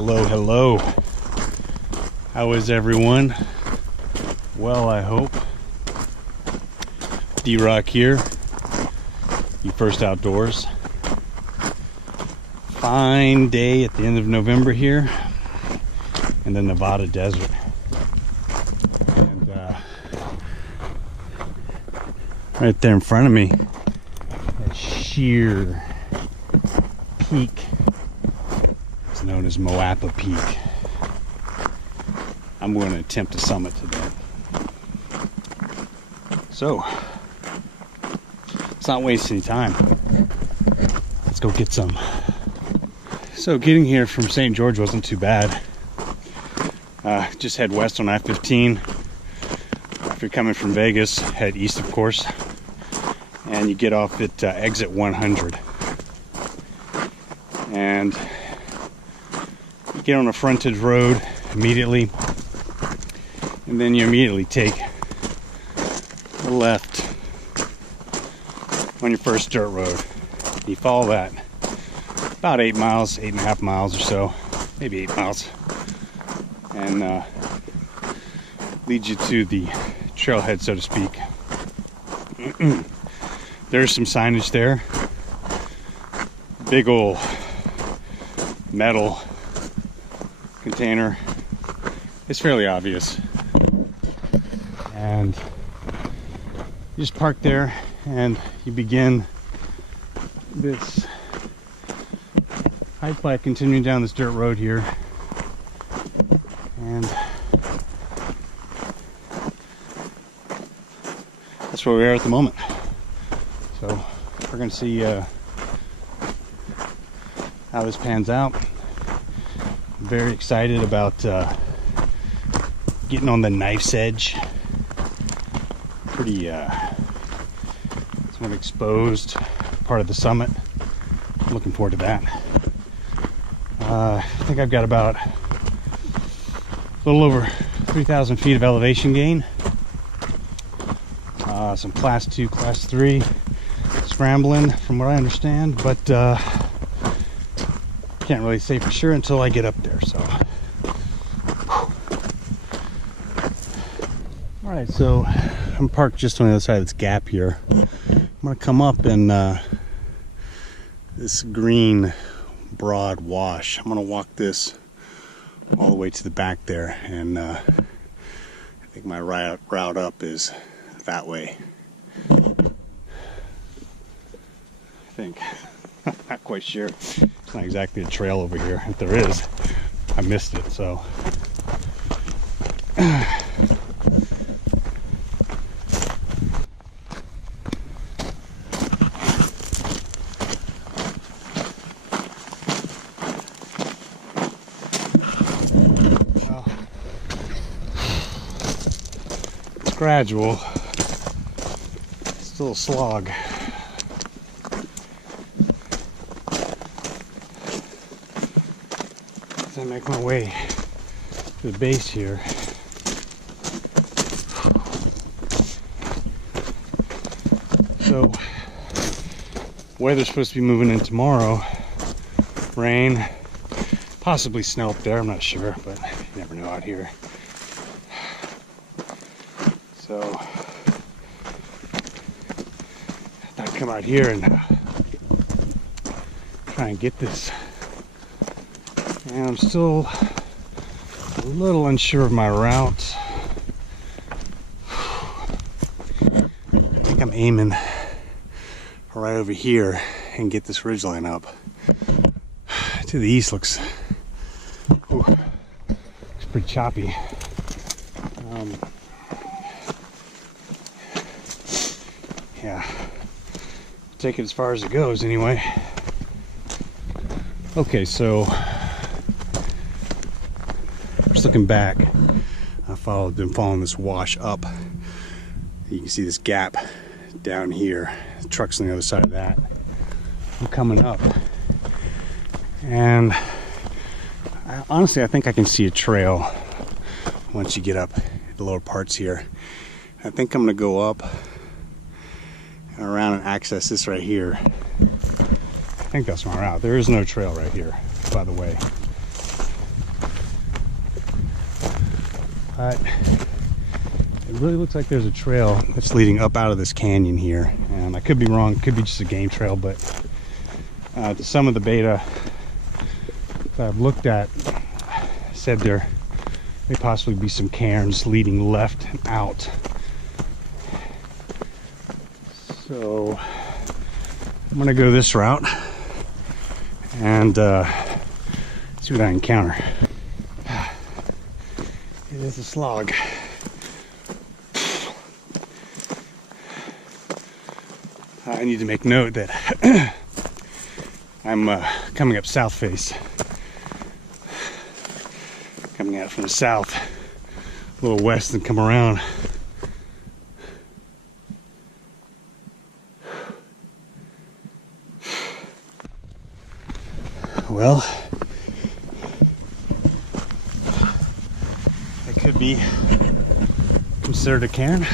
Hello, hello. How is everyone? Well, I hope. D-Rock here. UFIRST Outdoors. Fine day at the end of November here in the Nevada desert. And right there in front of me, that sheer peak is known as Moapa Peak. I'm going to attempt to summit today. So, let's not waste any time. Let's go get some. So getting here from St. George wasn't too bad. Just head west on I-15. If you're coming from Vegas, head east, of course. And you get off at exit 100. And you get on a frontage road immediately. And then you immediately take a left on your first dirt road. You follow that about 8 miles, 8.5 miles or so, maybe 8 miles, and leads you to the trailhead, so to speak. There's some signage there. Big old metal container. It's fairly obvious. And you just park there and you begin this hike by continuing down this dirt road here. And that's where we are at the moment. So we're going to see how this pans out. I'm very excited about getting on the knife's edge. Pretty somewhat exposed part of the summit. I'm looking forward to that. I think I've got about a little over 3,000 feet of elevation gain. Some class 2, class 3 scrambling from what I understand, but can't really say for sure until I get up there. So alright, so I'm parked just on the other side of this gap here. I'm gonna come up and this green broad wash. I'm gonna walk this all the way to the back there, and I think my route up is that way. I think. Not quite sure. It's not exactly a trail over here. If there is, I missed it. So gradual, still a slog. As I make my way to the base here, so weather's supposed to be moving in tomorrow. Rain, possibly snow up there, I'm not sure, but you never know out here. So I thought I'd come out here and try and get this. And I'm still a little unsure of my route. I think I'm aiming right over here and get this ridgeline up. To the east looks pretty choppy. Yeah, take it as far as it goes anyway. Okay, so just looking back, been following this wash up. You can see this gap down here. The truck's on the other side of that. I'm coming up, and honestly, I think I can see a trail once you get up the lower parts here. I think I'm gonna go up and around and access this right here. I think that's my route. There is no trail right here, by the way. But it really looks like there's a trail that's leading up out of this canyon here. And I could be wrong, it could be just a game trail, but some of the beta that I've looked at said there may possibly be some cairns leading left and out. So I'm gonna go this route and see what I encounter. It is a slog. I need to make note that I'm coming up south face. Coming out from the south, a little west, and come around. Well, it could be considered a cairn.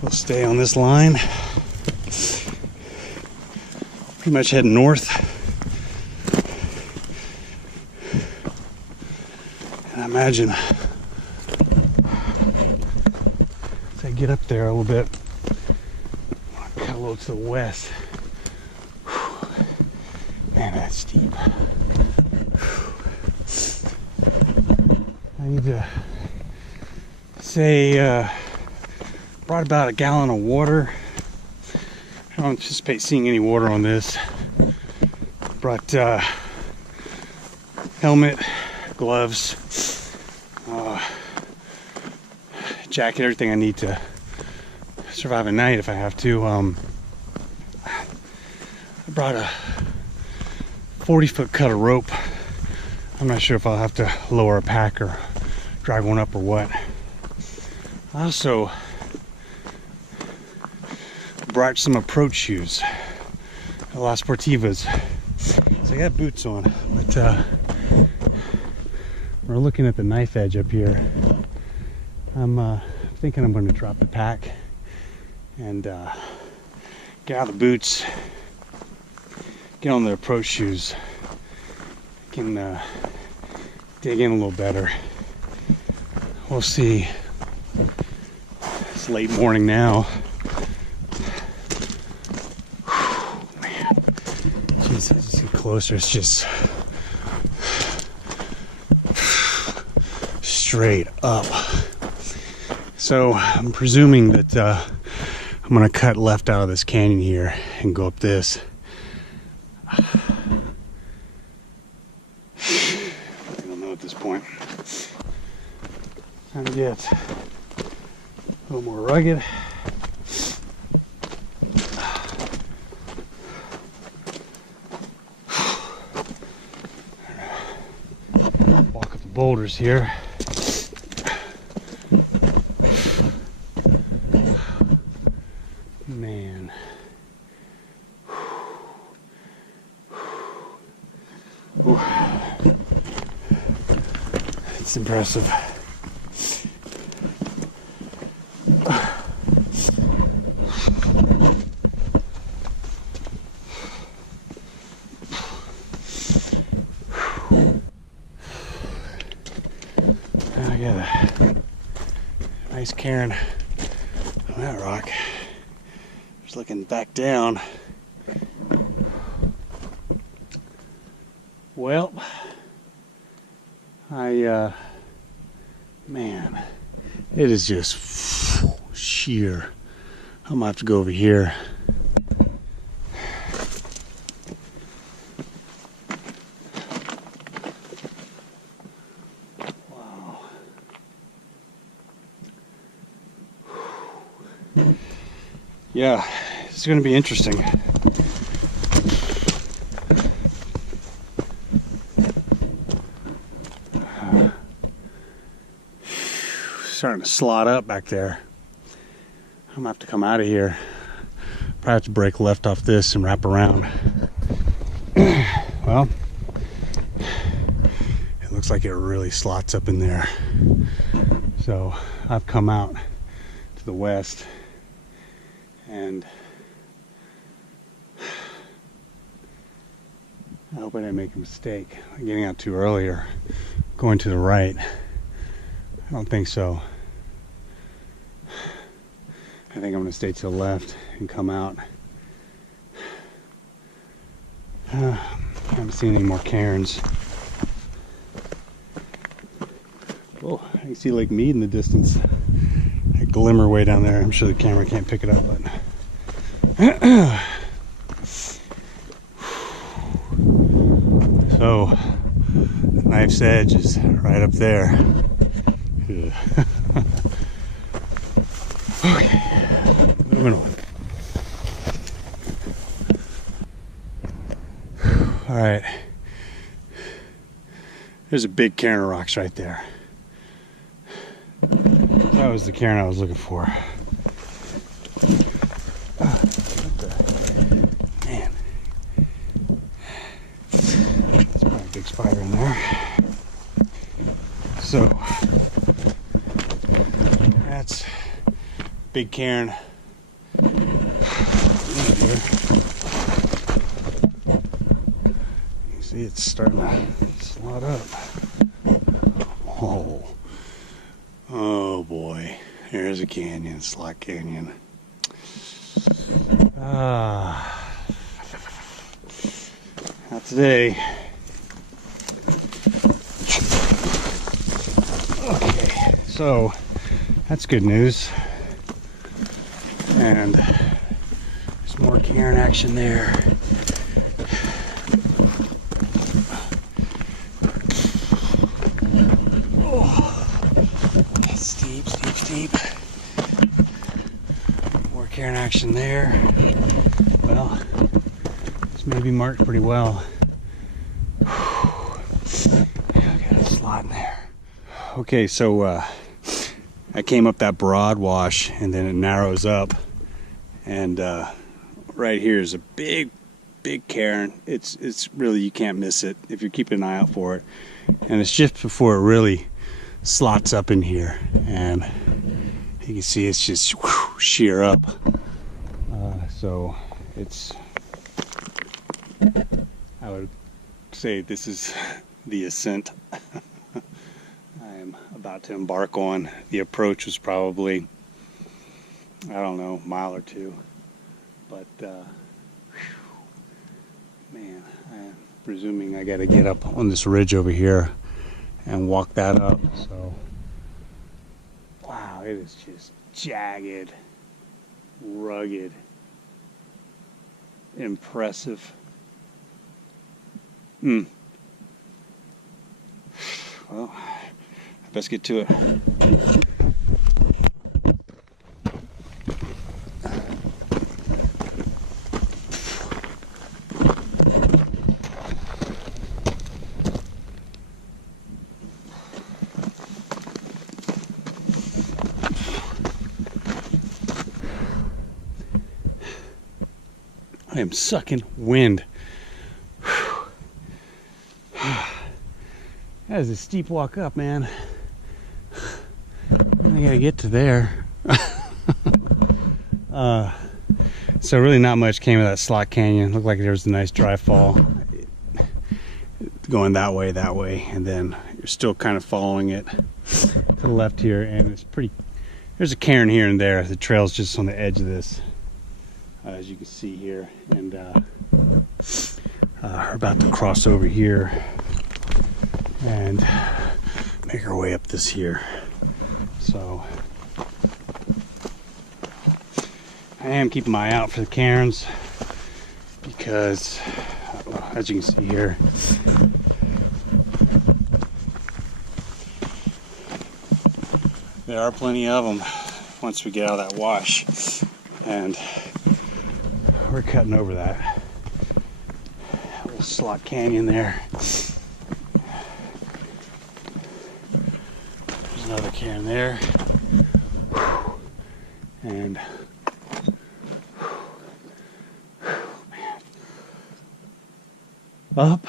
We'll stay on this line. Pretty much heading north. And I imagine as I get up there a little bit, cut a little to the west. Man, that's steep. I need to say, brought about a gallon of water. I don't anticipate seeing any water on this. Brought helmet, gloves, jacket, everything I need to survive a night if I have to. I brought a 40-foot cut of rope. I'm not sure if I'll have to lower a pack or drag one up or what. I also brought some approach shoes, La Sportivas. So I got boots on, but we're looking at the knife edge up here. I'm thinking I'm going to drop the pack and get out of the boots, get on the approach shoes. Can dig in a little better. We'll see. It's late morning now. Man, jeez, as you get closer, it's just straight up. So I'm presuming that I'm gonna cut left out of this canyon here and go up this. I don't know at this point. Time to get a little more rugged. Walk up the boulders here. Man. Ooh. It's impressive. I got a nice cairn on that rock. Just looking back down. Well, man, it is just sheer. I'm gonna have to go over here. Wow. Yeah, it's gonna be interesting. Starting to slot up back there. I'm gonna have to come out of here. Probably have to break left off this and wrap around. Well, it looks like it really slots up in there. So I've come out to the west and hope I didn't make a mistake getting out too early or going to the right. I don't think so. I think I'm going to stay to the left and come out. I haven't seen any more cairns. Oh, I can see Lake Mead in the distance. A glimmer way down there. I'm sure the camera can't pick it up, but so the knife's edge is right up there. Okay, moving on. All right, there's a big cairn of rocks right there. That was the cairn I was looking for. Man, there's probably a big spider in there. So that's big cairn. You see, it's starting to slot up. Oh boy, there's a canyon, slot canyon. Not today. Okay, so that's good news. And there's more cairn action there. Steep. More cairn action there. Well, this may be marked pretty well. I got a slot in there. Okay, so I came up that broad wash and then it narrows up, and right here is a big cairn. It's really, you can't miss it if you're keeping an eye out for it, and it's just before it really slots up in here, and you can see it's just sheer up. So it's, I would say this is the ascent I am about to embark on. The approach was probably, I don't know, a mile or two, but man, I'm presuming I got to get up on this ridge over here and walk that up. So wow, it is just jagged, rugged, impressive. Well, I best get to it. I am sucking wind. That is a steep walk up, man. I gotta get to there. So really not much came of that slot canyon. Looked like there was a nice dry fall going that way, and then you're still kind of following it to the left here, and it's pretty, there's a cairn here and there. The trail's just on the edge of this, as you can see here, and we're about to cross over here and make our way up this here. So I am keeping my eye out for the cairns because, as you can see here, there are plenty of them once we get out of that wash, and we're cutting over that little slot canyon there. There's another cairn there, and up.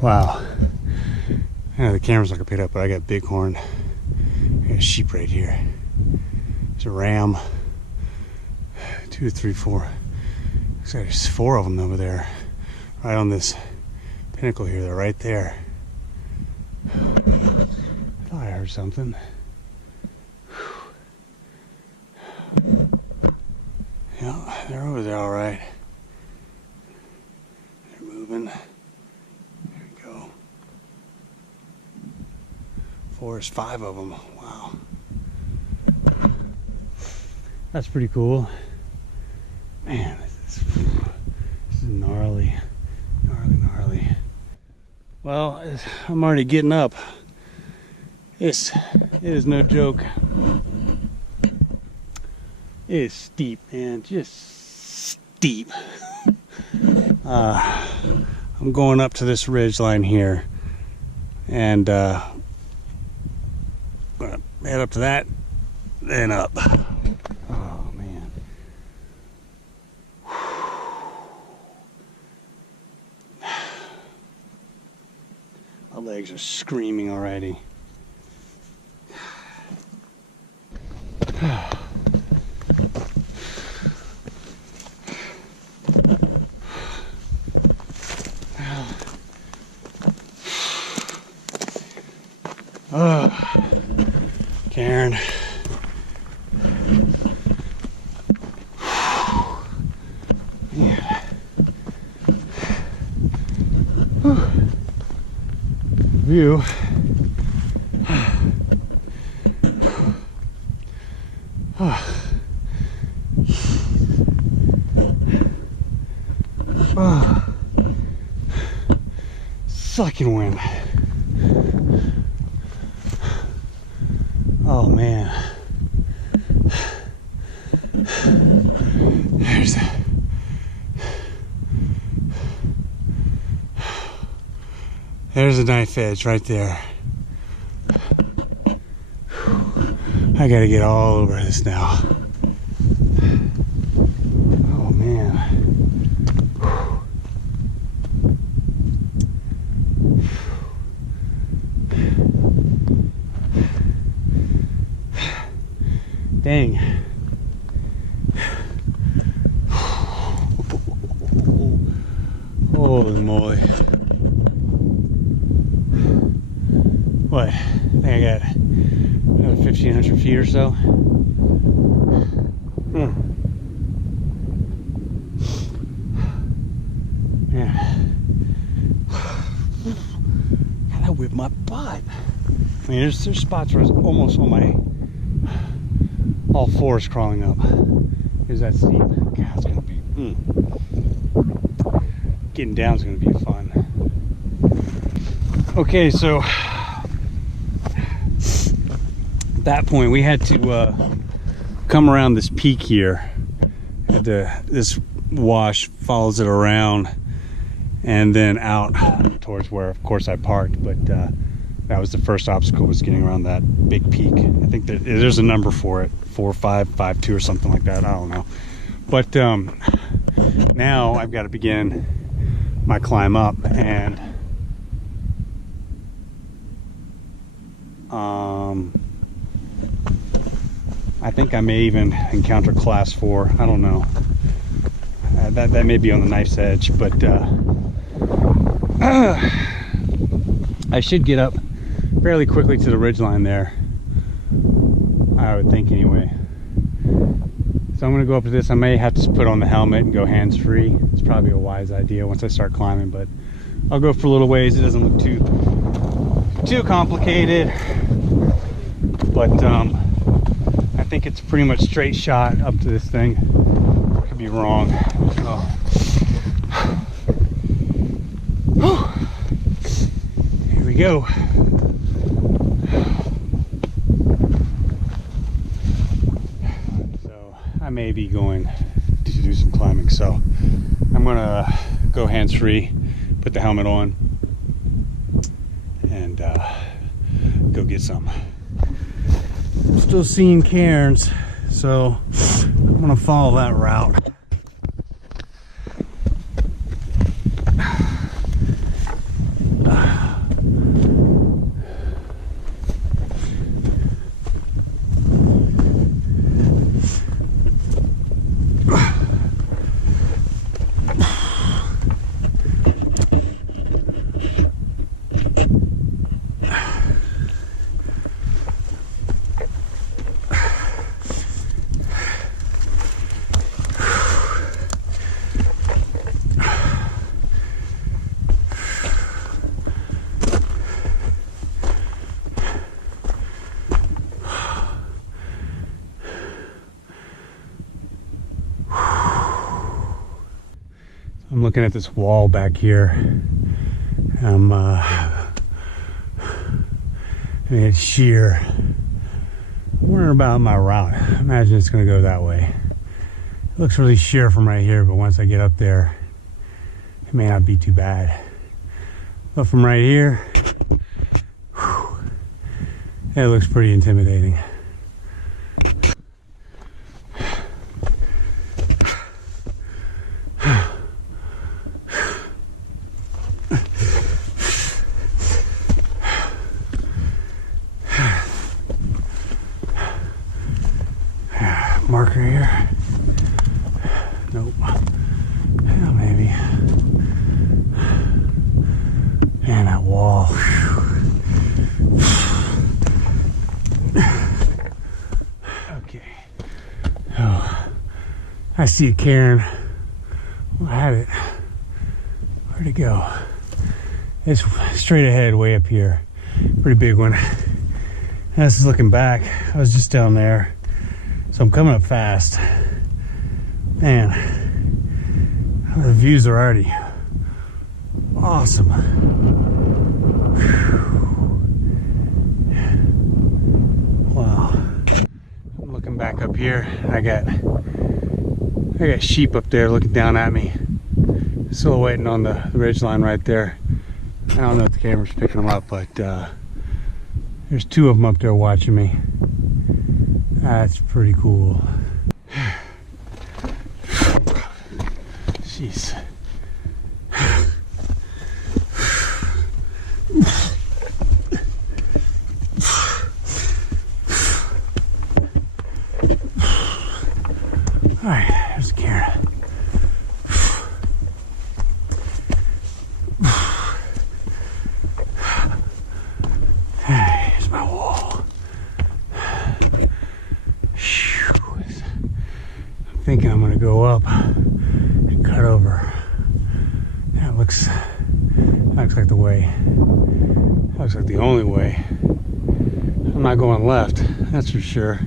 Wow. Yeah, the camera's not gonna pick it up, but I got bighorn. I got a sheep right here. There's a ram. 2, 3, 4. Looks like there's 4 of them over there, right on this pinnacle here. They're right there. I thought I heard something. Yeah, they're over there all right. They're moving. There we go. 4 is 5 of them. Wow. That's pretty cool. Man, this is gnarly. Gnarly. Well, I'm already getting up. It is no joke. It is steep, man, just steep. I'm going up to this ridge line here, and I'm gonna head up to that, then up. Oh man. My legs are screaming already. Oh, Karen. Yeah. View. Sucking wind. Oh man. There's a knife edge right there. I gotta get all over this now. Oh man. Dang. Holy moly. What? I think I got another 1,500 feet or so. Man. God, that whipped my butt. I mean, there's spots where it's almost on my all fours crawling up. Here's that steep. God, it's gonna be getting down is gonna be fun. Okay, so at that point we had to come around this peak here. This wash follows it around and then out towards where, of course, I parked. But that was the first obstacle, was getting around that big peak. I think that there's a number for it, 4552 or something like that. I don't know. But now I've got to begin my climb up, and I think I may even encounter class 4. I don't know. That may be on the knife's edge, but I should get up fairly quickly to the ridgeline there, I would think anyway. So I'm going to go up to this. I may have to put on the helmet and go hands-free. It's probably a wise idea once I start climbing, but I'll go for a little ways. It doesn't look too complicated, but I think it's pretty much straight shot up to this thing. Could be wrong. Here we go. So I may be going to do some climbing, so I'm gonna go hands-free, put the helmet on, and go get some. I'm still seeing cairns, so I'm gonna follow that route. I'm looking at this wall back here. I mean, it's sheer. I'm wondering about my route. I imagine it's going to go that way. It looks really sheer from right here, but once I get up there, it may not be too bad. But from right here, whew, it looks pretty intimidating. Marker here. Nope. Yeah, maybe. Man, that wall. Okay. Oh, I see a cairn. Well, I had it. Where'd it go? It's straight ahead, way up here. Pretty big one. And this is looking back. I was just down there. So I'm coming up fast. Man, the views are already awesome. Wow. I'm looking back up here. I got sheep up there looking down at me, silhouetting on the ridge line right there. I don't know if the camera's picking them up, but there's two of them up there watching me. That's pretty cool. Jeez. All right, there's a cairn. Here's my wall. I'm thinking I'm going to go up and cut over. That looks like the way. That looks like the only way. I'm not going left, that's for sure.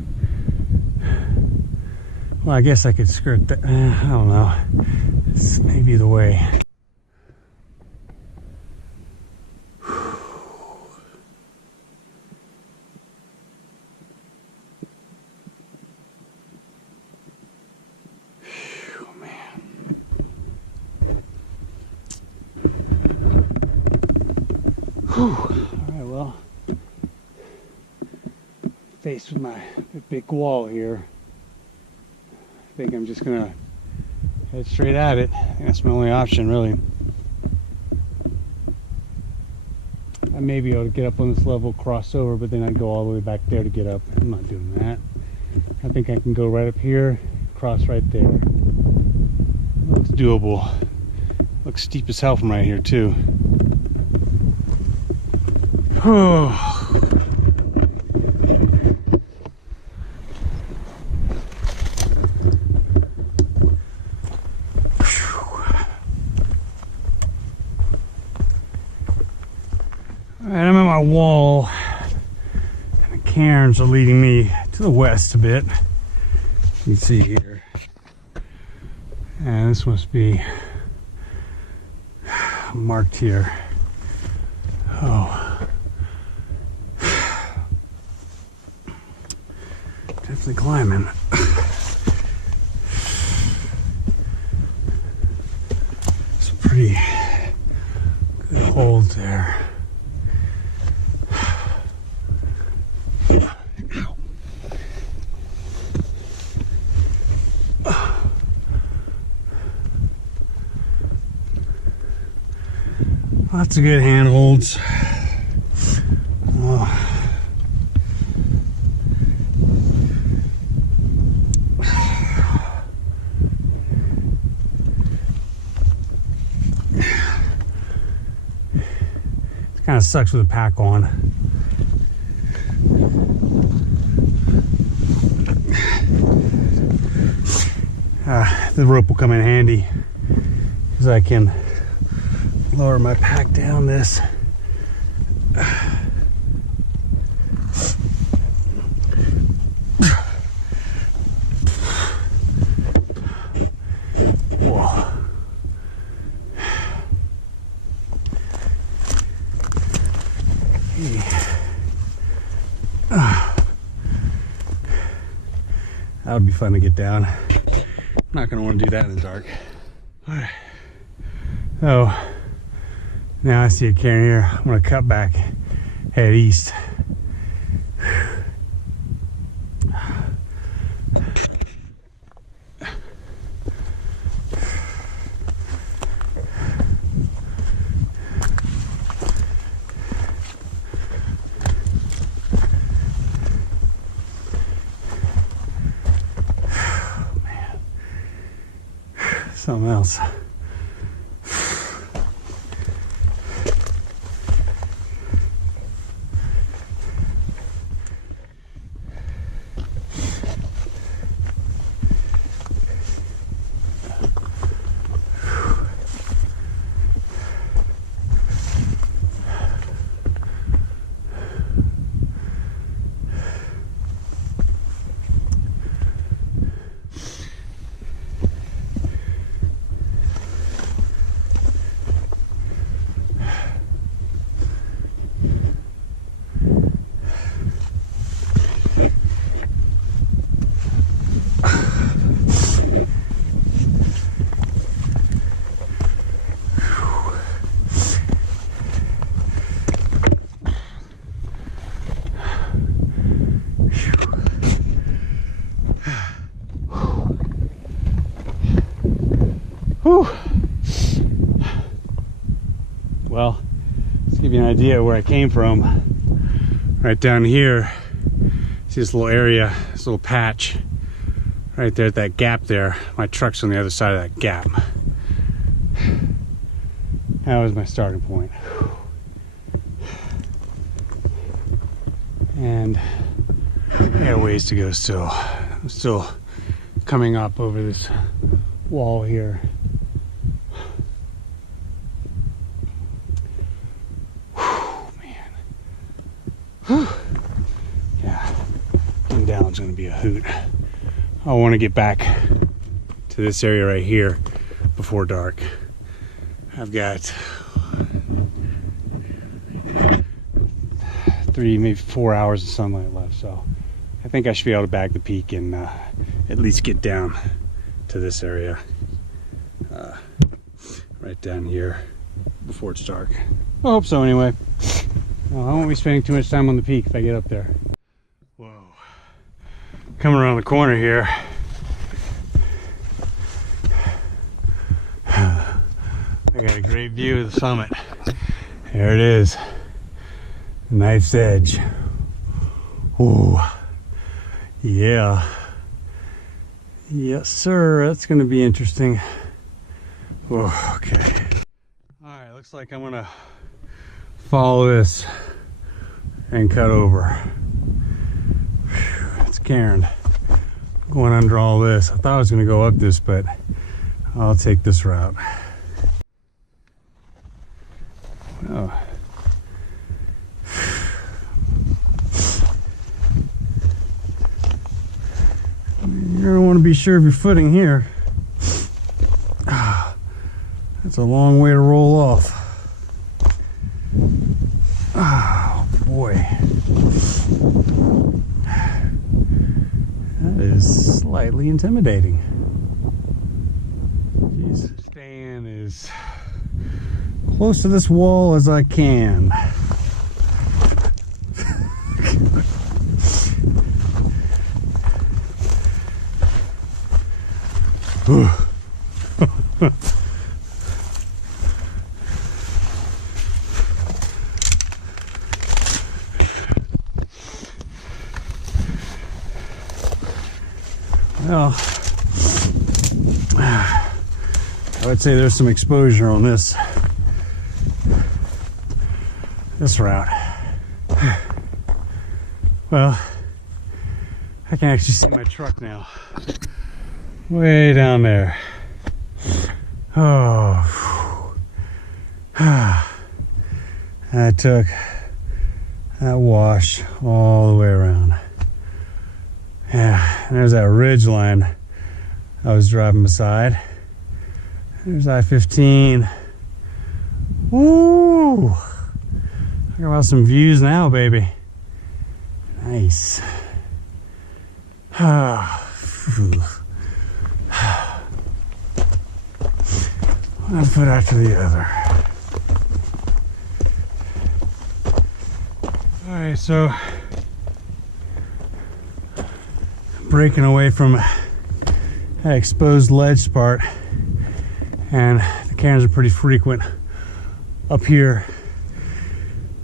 Well, I guess I could skirt that. I don't know. This may be the way. Alright, well, faced with my big wall here, I think I'm just gonna head straight at it. I think that's my only option, really. I may be able to get up on this level, cross over, but then I'd go all the way back there to get up. I'm not doing that. I think I can go right up here, cross right there. Looks doable. Looks steep as hell from right here, too. Oh. Alright, I'm at my wall, and the cairns are leading me to the west a bit. You can see here. And this must be marked here. Oh. Definitely climbing. Some pretty good holds there. Lots of good handholds. Oh. It kind of sucks with a pack on. The rope will come in handy because I can lower my pack down this. Whoa. That would be fun to get down. I'm not going to want to do that in the dark. All right. So now I see a cairn here. I'm going to cut back, head east. Something else. Whew. Well, let's give you an idea of where I came from. Right down here, see this little area, this little patch, right there at that gap there. My truck's on the other side of that gap. That was my starting point. And I got a ways to go still. I'm still coming up over this wall here. Yeah, getting down is going to be a hoot. I want to get back to this area right here before dark. I've got 3, maybe 4 hours of sunlight left, so I think I should be able to bag the peak and at least get down to this area right down here before it's dark. I hope so anyway. I won't be spending too much time on the peak if I get up there. Whoa. Coming around the corner here. I got a great view of the summit. There it is. Knife's Edge. Ooh. Yeah. Yes, sir. That's going to be interesting. Whoa, okay. Alright, looks like I'm going to follow this and cut over. Whew, it's cairn. Going under all this. I thought I was going to go up this, but I'll take this route. Oh. You're gonna want to be sure of your footing here. That's a long way to roll off. Oh boy. That is slightly intimidating. Jeez. Staying as close to this wall as I can. Well, I would say there's some exposure on this route. Well, I can actually see my truck now. Way down there. Oh, I took that wash all the way around. Yeah, and there's that ridge line I was driving beside. There's I-15. Woo! I Talk about some views now, baby. Nice. One foot after the other. Alright, so breaking away from that exposed ledge part, and the cairns are pretty frequent up here.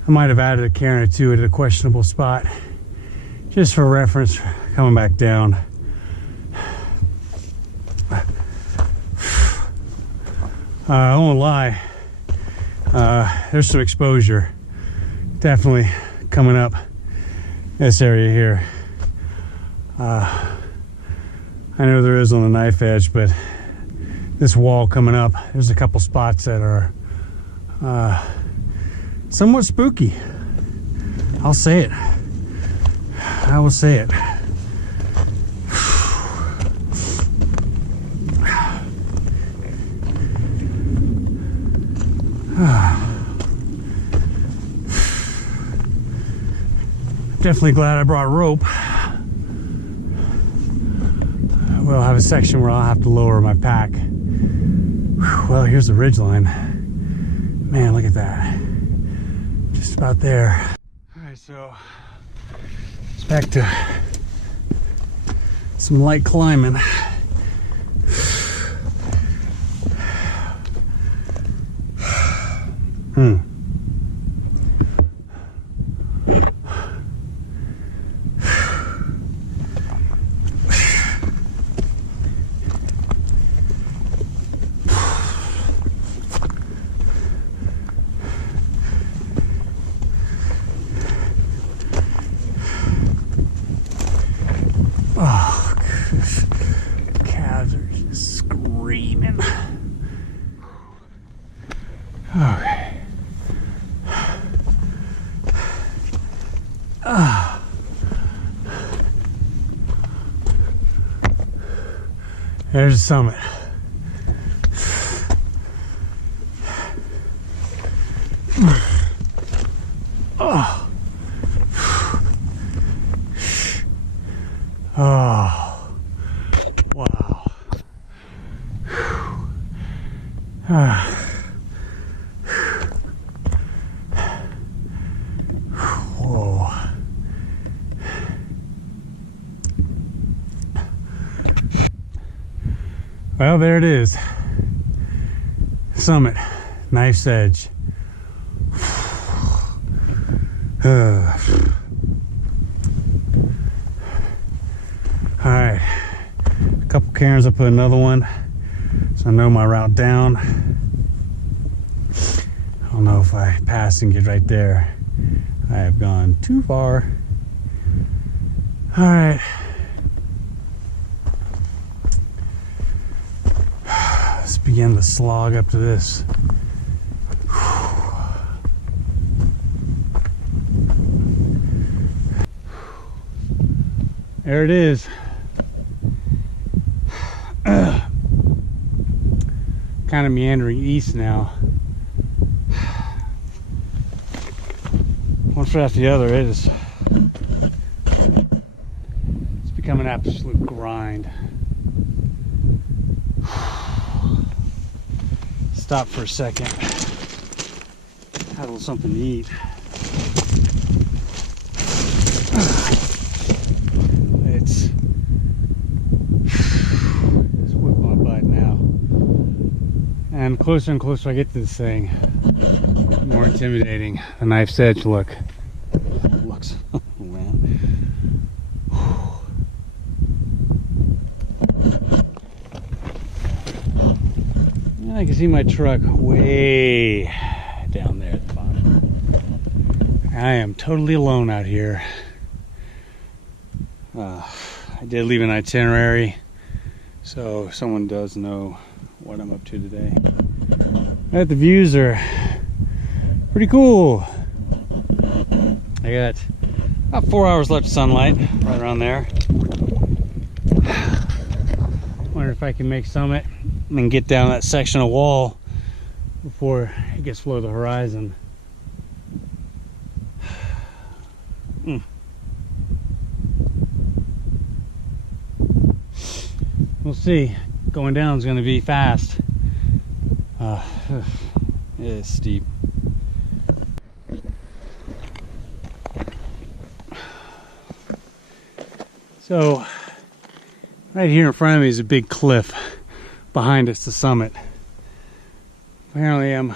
I might have added a cairn or two at a questionable spot just for reference coming back down. I won't lie, there's some exposure definitely coming up this area here. I know there is on the knife edge, but this wall coming up, there's a couple spots that are somewhat spooky. I'll say it. I will say it. Definitely glad I brought a rope. We'll have a section where I'll have to lower my pack. Well, here's the ridgeline. Man, look at that. Just about there. All right, so it's back to some light climbing. Oh, gosh. Calves are just screaming. Okay. There's the summit. Oh. Oh. Wow. Whoa. Well, there it is. Summit, knife's edge. Alright, a couple cairns, I'll put another one so I know my route down. I don't know if I pass and get right there. I have gone too far. Alright. Let's begin the slog up to this. There it is. Kind of meandering east now. One foot after the other, it's become an absolute grind. Stop for a second. Had a little something to eat. It's whip my butt now. And closer and closer I get to this thing, the more intimidating the knife's edge looks. Oh man. And I can see my truck way down there at the bottom. I am totally alone out here. I did leave an itinerary, so someone does know what I'm up to today. But the views are pretty cool. I got about 4 hours left of sunlight, right around there. Wonder if I can make summit and get down that section of wall before it gets below the horizon. We'll see. Going down is going to be fast. It's steep. So right here in front of me is a big cliff. Behind us, the summit. Apparently I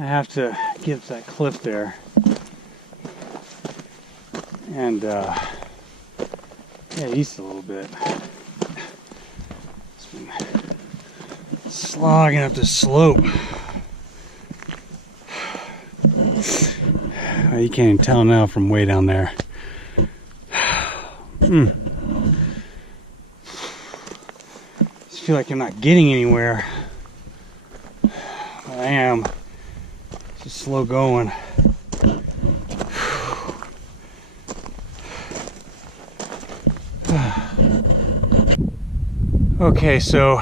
have to get to that cliff there and yeah, east a little bit. It's been slogging up this slope. You can't even tell now from way down there. Just feel like I'm not getting anywhere. But I am. It's just slow going. Okay, so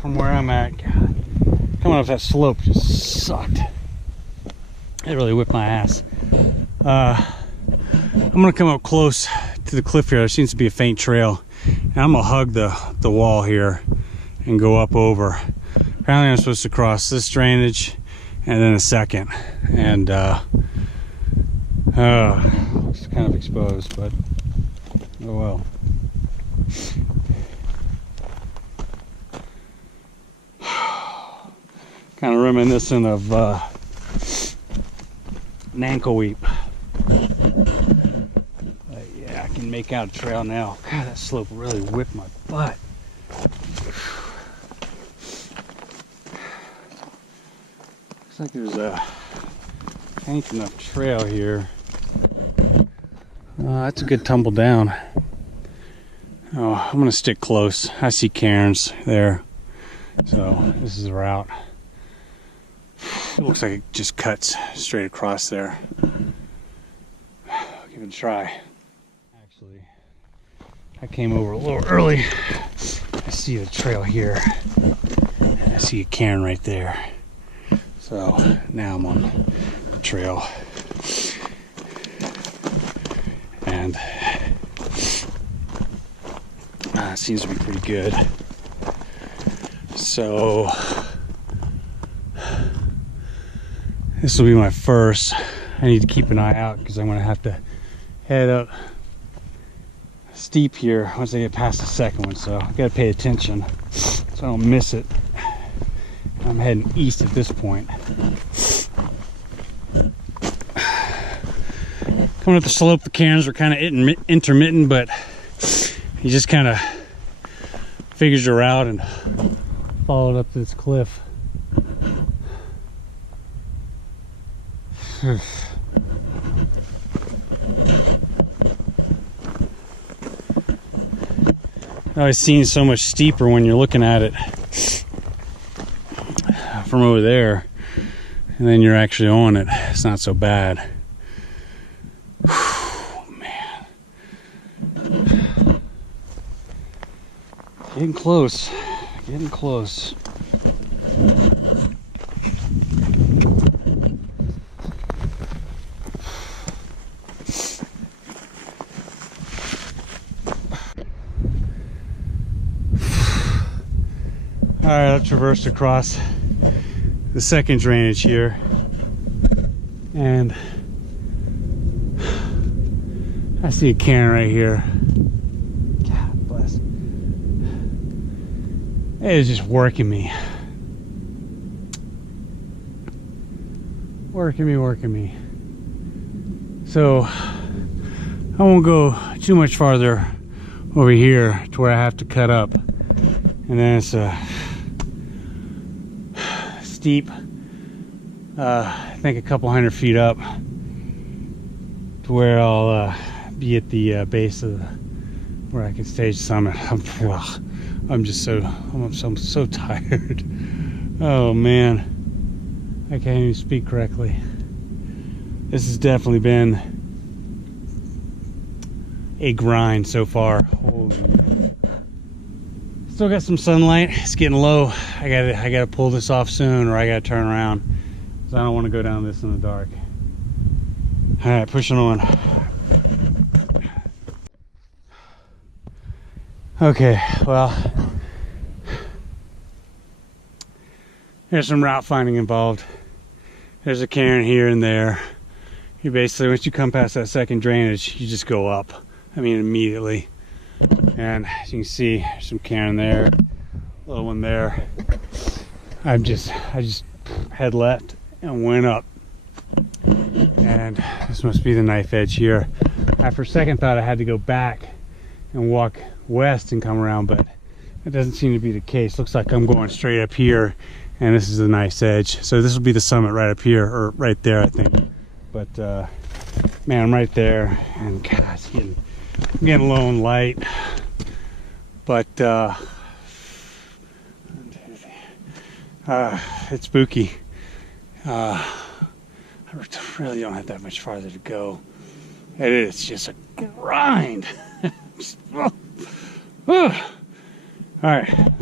from where I'm at, coming off that slope just sucked. It really whipped my ass. I'm gonna come up close to the cliff here. There seems to be a faint trail, and I'm gonna hug the wall here and go up over. Apparently I'm supposed to cross this drainage and then a second, and it's kind of exposed, but oh well. Kind of reminiscent of Nankoweap. Yeah, I can make out a trail now. God, that slope really whipped my butt. Looks like there's a faint enough trail here. That's a good tumble down. Oh, I'm gonna stick close. I see cairns there, so this is the route. It looks like it just cuts straight across there. I'll give it a try. Actually, I came over a little early. I see a trail here. I see a cairn right there. So now I'm on the trail. And it seems to be pretty good. So this will be my first. I need to keep an eye out because I'm going to have to head up steep here once I get past the second one. So I got to pay attention so I don't miss it. I'm heading east at this point. Coming up the slope, the cairns are kind of intermittent, but you just kind of figures your route and followed up this cliff. It always seems so much steeper when you're looking at it from over there, and then you're actually on it. It's not so bad. Whew, man, getting close, getting close. Alright, I've traversed across the second drainage here, and I see a cairn right here. God bless. It is just working me. Working me. So I won't go too much farther over here to where I have to cut up, and then it's a steep, I think a couple 100 feet up to where I'll be at the base of where I can stage the summit. I'm so tired. Oh man, I can't even speak correctly. This has definitely been a grind so far. Holy man. Still got some sunlight. It's getting low. I gotta pull this off soon, or I gotta turn around because I don't want to go down this in the dark. All right, pushing on. Okay, well, there's some route finding involved. There's a cairn here and there. You basically, once you come past that second drainage, you just go up. I mean, immediately. And as you can see, there's some cairn there, a little one there. I just head left and went up. And this must be the knife edge here. I for a second thought I had to go back and walk west and come around, but it doesn't seem to be the case. Looks like I'm going straight up here, and this is the knife's edge. So this will be the summit right up here, or right there, I think. But man, I'm right there, and God, I'm getting low on light. But it's spooky. I really don't have that much farther to go. It is just a grind. All right.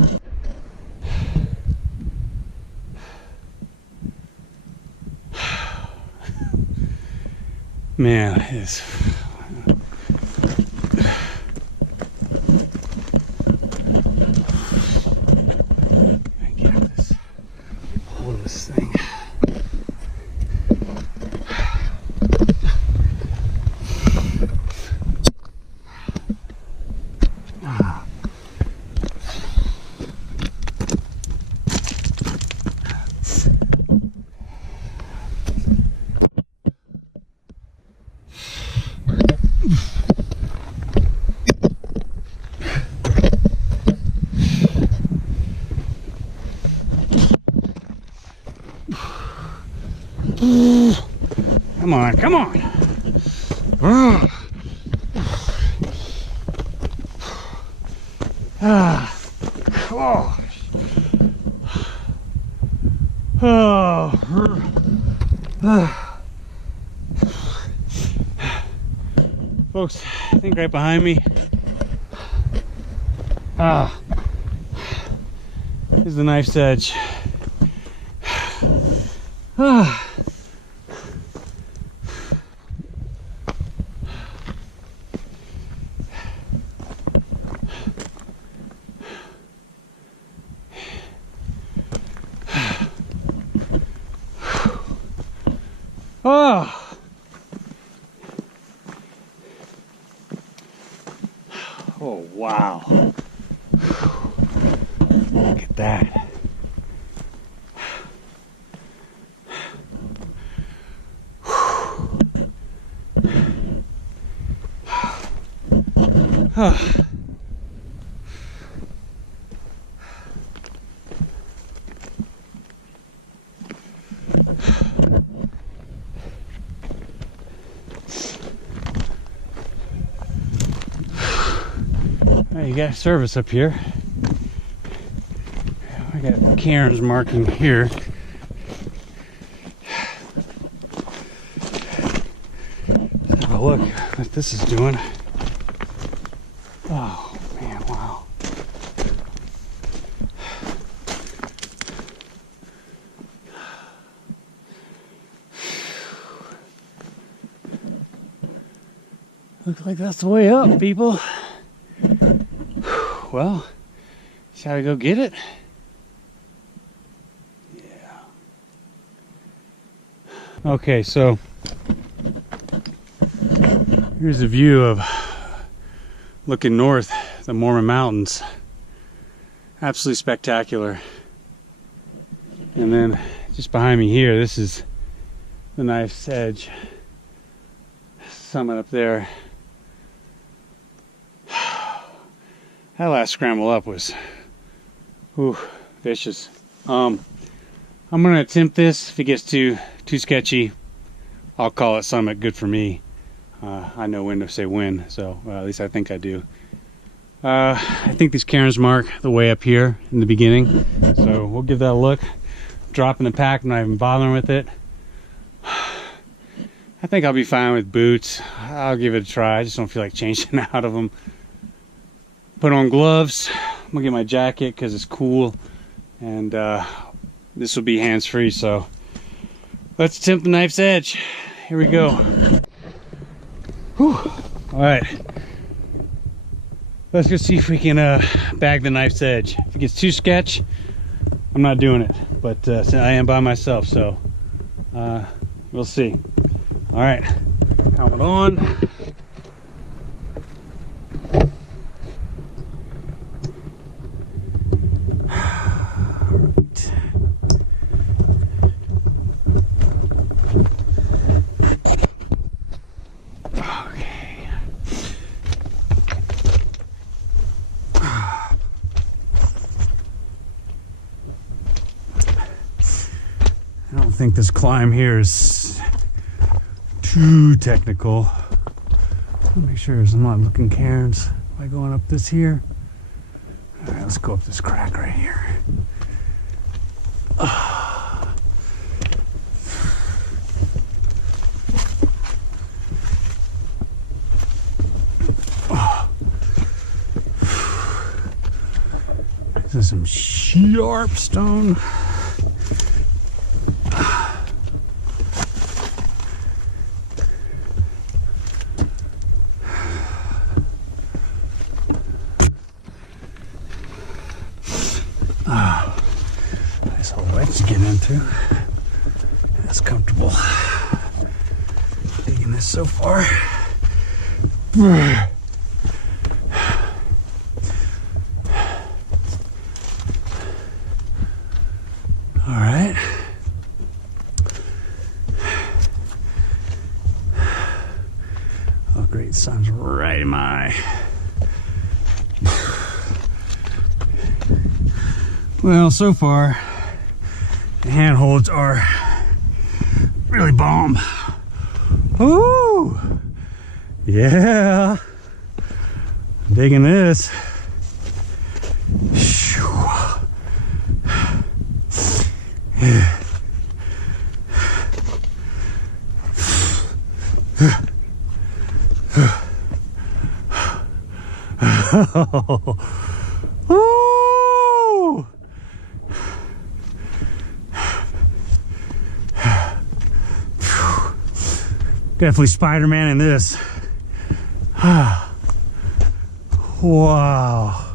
Man, it is. I get this. Hold this thing. Come on, come on. Folks, I think right behind me is the knife's edge. Oh, wow. Look at that. You got service up here. I got cairns marking here. Let's have a look what this is doing. Oh man, wow. Looks like that's the way up, people. Well, shall we go get it? Yeah. Okay, so here's a view of looking north, the Mormon Mountains. Absolutely spectacular. And then just behind me here, this is the knife's edge summit up there. That last scramble up was vicious. I'm gonna attempt this. If it gets too sketchy, I'll call it summit. Good for me. I know when to say when, so at least I think I do. I think these cairns mark the way up here in the beginning, so we'll give that a look. Dropping the pack, not even bothering with it. I think I'll be fine with boots. I'll give it a try. I just don't feel like changing out of them. Put on gloves. I'm gonna get my jacket because it's cool, and this will be hands-free. So let's attempt the knife's edge. Here we go. Whew. All right. Let's go see if we can bag the knife's edge. If it gets too sketch, I'm not doing it. But I am by myself, so we'll see. All right, helmet on. I don't think this climb here is too technical. I'll make sure I'm not looking cairns by going up this here. All right, let's go up this crack right here. This is some sharp stone. Nice little ledge to get into. That's comfortable. Digging this so far. All right. Oh, great. Sun's right in my eye. Well, so far, the handholds are really bomb. Ooh, yeah, I'm digging this. Ooh. Definitely Spider-Man in this. Wow.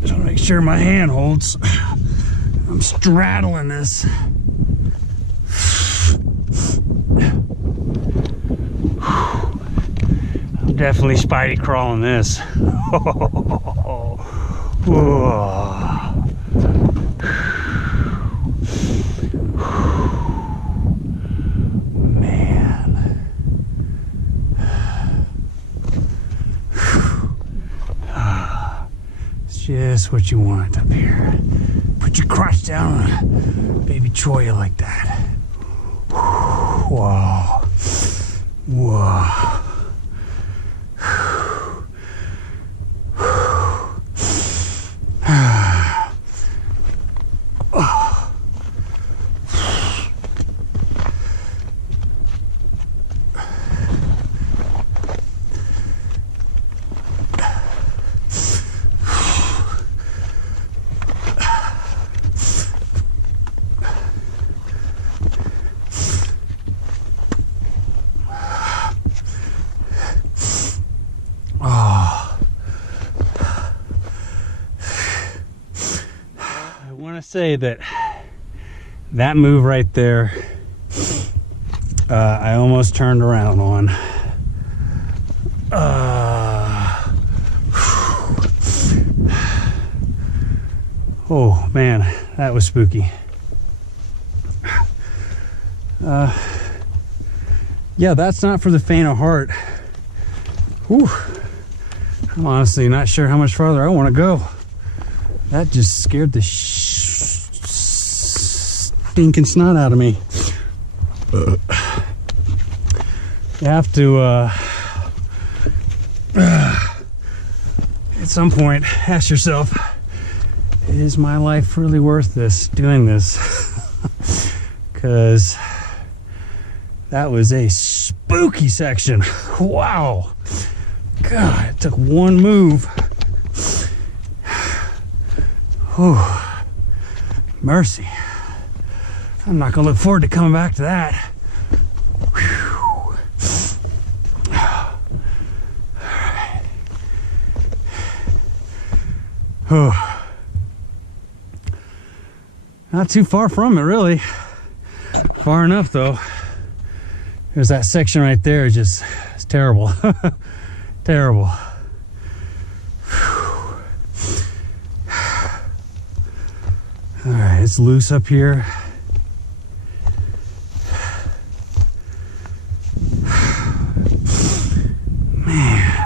Just want to make sure my hand holds. I'm straddling this. I'm definitely spidey crawling this. Whoa. Just what you want up here. Put your crotch down on a baby Troya like that. Whoa. Whoa. Say that move right there, I almost turned around on. Oh man, that was spooky. Yeah, that's not for the faint of heart. Whew. I'm honestly not sure how much farther I want to go. That just scared the stinking snot out of me. You have to at some point ask yourself, is my life really worth this, doing this? Because that was a spooky section. Wow. God, it took one move. Whew. Mercy. I'm not gonna look forward to coming back to that. Whew. Oh. Not too far from it, really. Far enough, though. There's that section right there, just, it's terrible. Terrible. All right, it's loose up here. Man.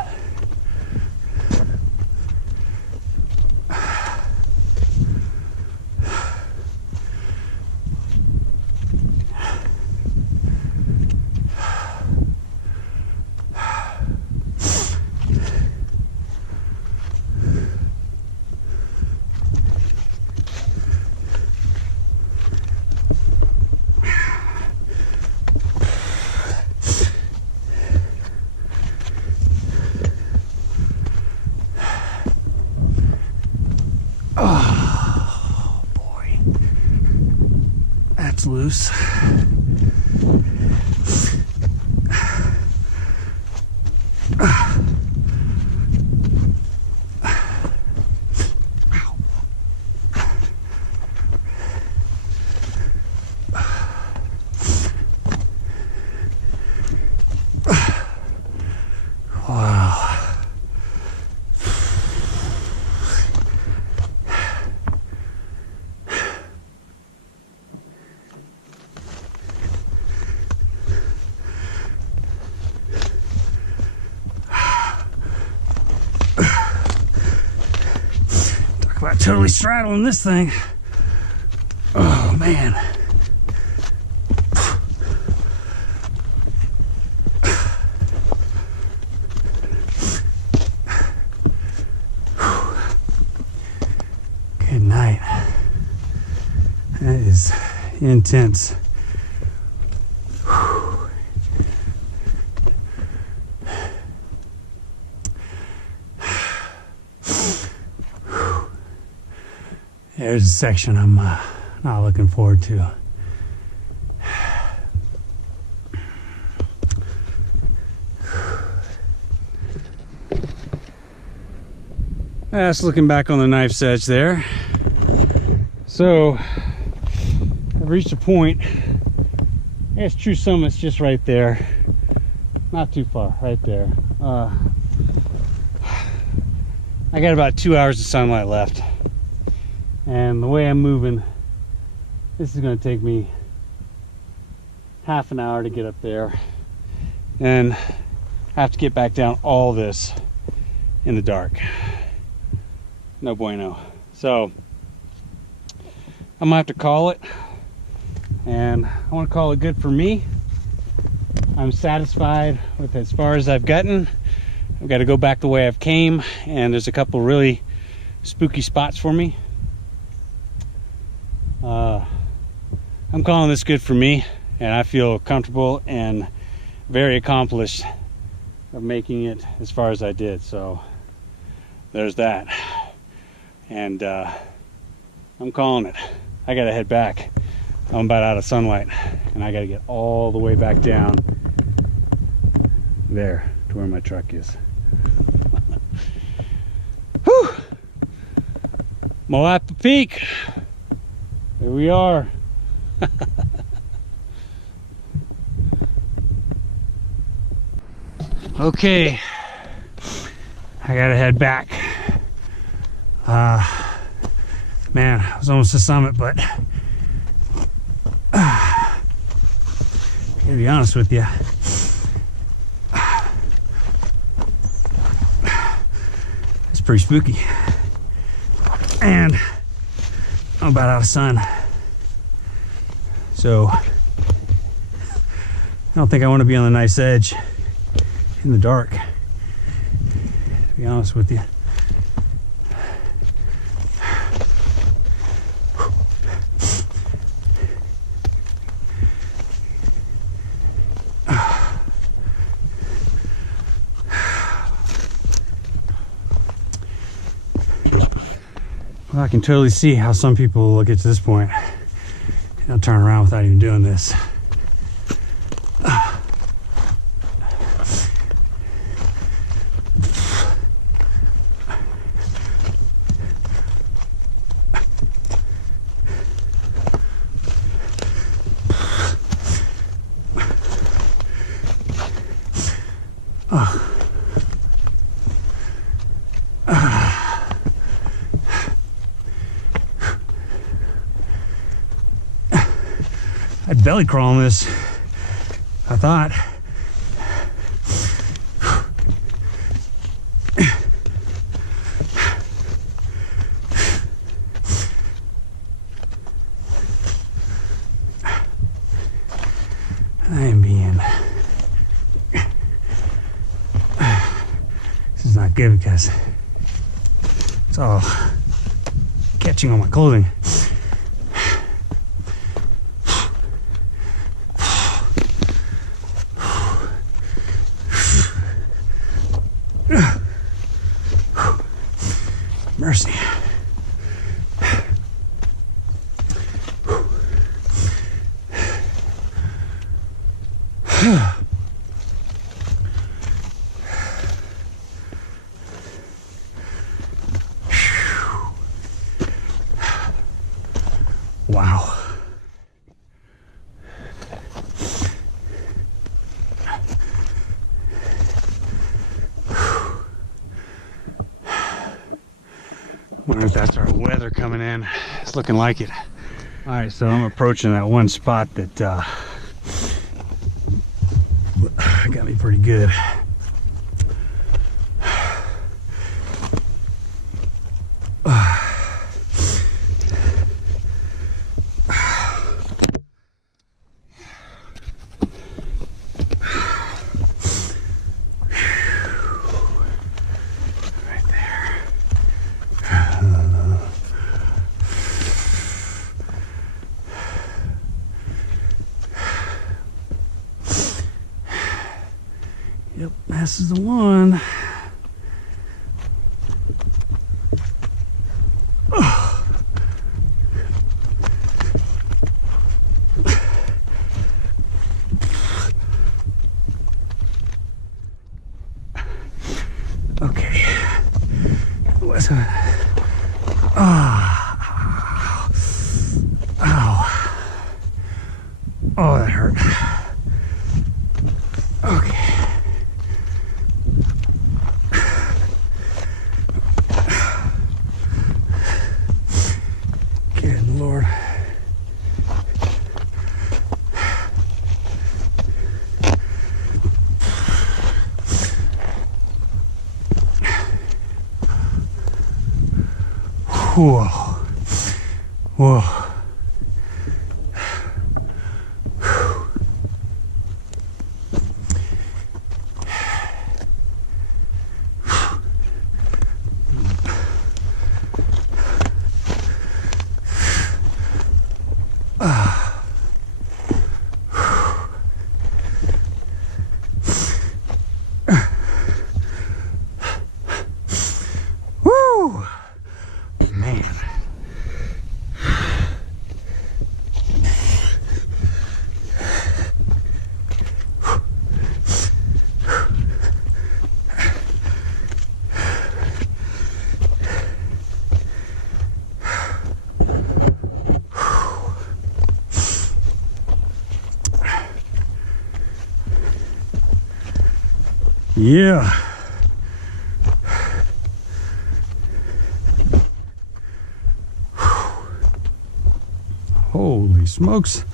Oh boy, that's loose. Talk about totally straddling this thing. Oh man. Good night. That is intense. There's a section I'm not looking forward to. That's looking back on the knife's edge there. So I've reached a point. I guess true summit's just right there. Not too far, right there. I got about 2 hours of sunlight left. And the way I'm moving, this is going to take me half an hour to get up there. And I have to get back down all this in the dark. No bueno. So I'm gonna have to call it, and I want to call it good for me. I'm satisfied with as far as I've gotten. I've got to go back the way I've came, and there's a couple really spooky spots for me. I'm calling this good for me, and I feel comfortable and very accomplished of making it as far as I did. So there's that. And I'm calling it. I gotta head back. I'm about out of sunlight, and I gotta get all the way back down there to where my truck is. Whew! Moapa Peak. Here we are. Okay, I gotta head back. Man, I was almost to summit, but to be honest with you, it's pretty spooky, and I'm about out of sun, so I don't think I want to be on the nice edge in the dark, to be honest with you. Well, I can totally see how some people will get to this point I'll turn around without even doing this. I'd belly crawl on this, I thought. I am being... This is not good because it's all catching on my clothing. Mercy. Wow. Wonder if that's our weather coming in. It's looking like it. All right, so I'm approaching that one spot that got me pretty good. Yep, this is the one. Okay. What's that? Ah. Ow. Oh, that hurt. Okay. Good Lord. Whoa. Whoa. Woo! Man. Yeah. Holy smokes.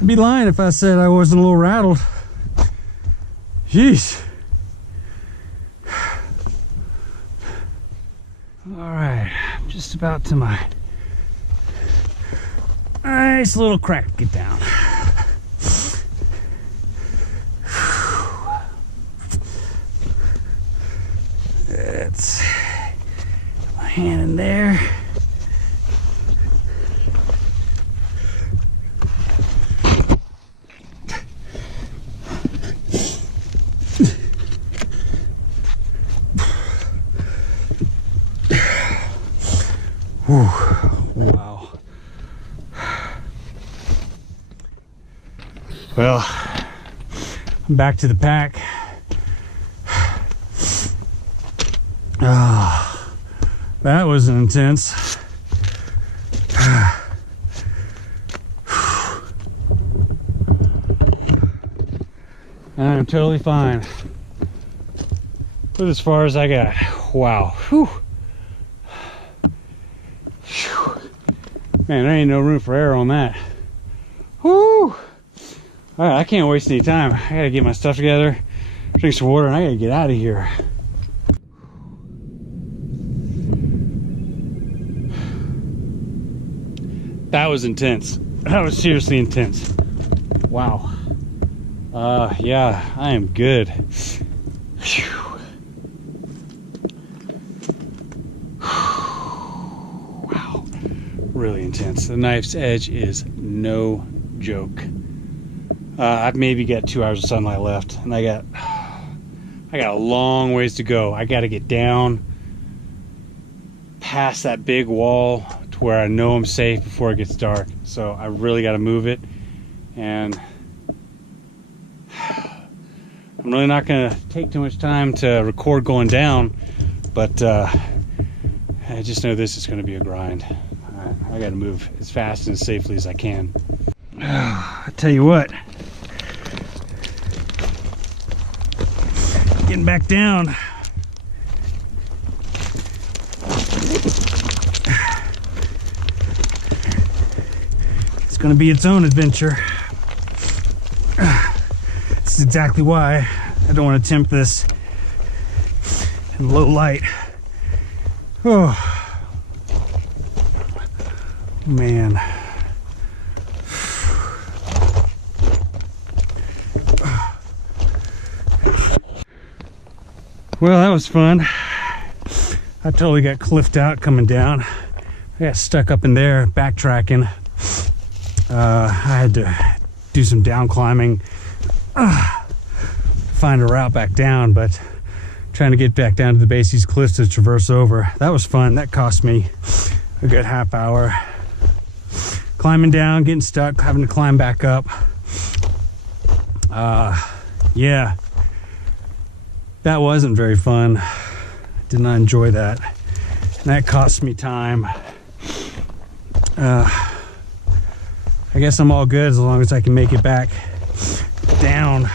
I'd be lying if I said I wasn't a little rattled. Jeez. All right, I'm just about to my nice little crack. Get down. That's my hand in there. Whew. Wow. Well, I'm back to the pack. Ah, that was intense. I'm totally fine. But as far as I got, wow. Whew. Man, there ain't no room for error on that. Whoo! Alright, I can't waste any time. I gotta get my stuff together, drink some water, and I gotta get out of here. That was intense. That was seriously intense. Wow. Yeah, I am good. Whew. Really intense. The knife's edge is no joke. I've maybe got 2 hours of sunlight left, and I got a long ways to go. I got to get down past that big wall to where I know I'm safe before it gets dark. So I really got to move it, and I'm really not going to take too much time to record going down, but I just know this is going to be a grind. I got to move as fast and as safely as I can. I tell you what, getting back down. It's going to be its own adventure. That's exactly why I don't want to attempt this in low light. Oh. Man. Well, that was fun. I totally got cliffed out coming down. I got stuck up in there backtracking. I had to do some down climbing to find a route back down, but trying to get back down to the base of these cliffs to traverse over. That was fun. That cost me a good half hour. Climbing down, getting stuck, having to climb back up. Yeah, that wasn't very fun. Did not enjoy that. And that cost me time. I guess I'm all good as long as I can make it back down.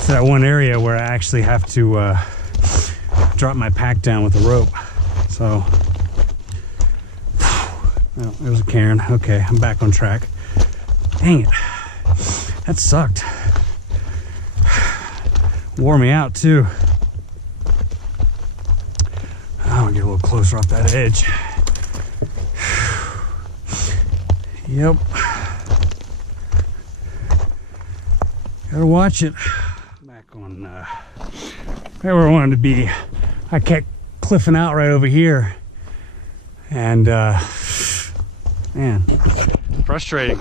To that one area where I actually have to drop my pack down with a rope. So, well, there's a cairn. Okay, I'm back on track. Dang it. That sucked. Wore me out too. I'll get a little closer off that edge. Yep. Gotta watch it. Back on right where I wanted to be. I kept cliffing out right over here. And man, frustrating.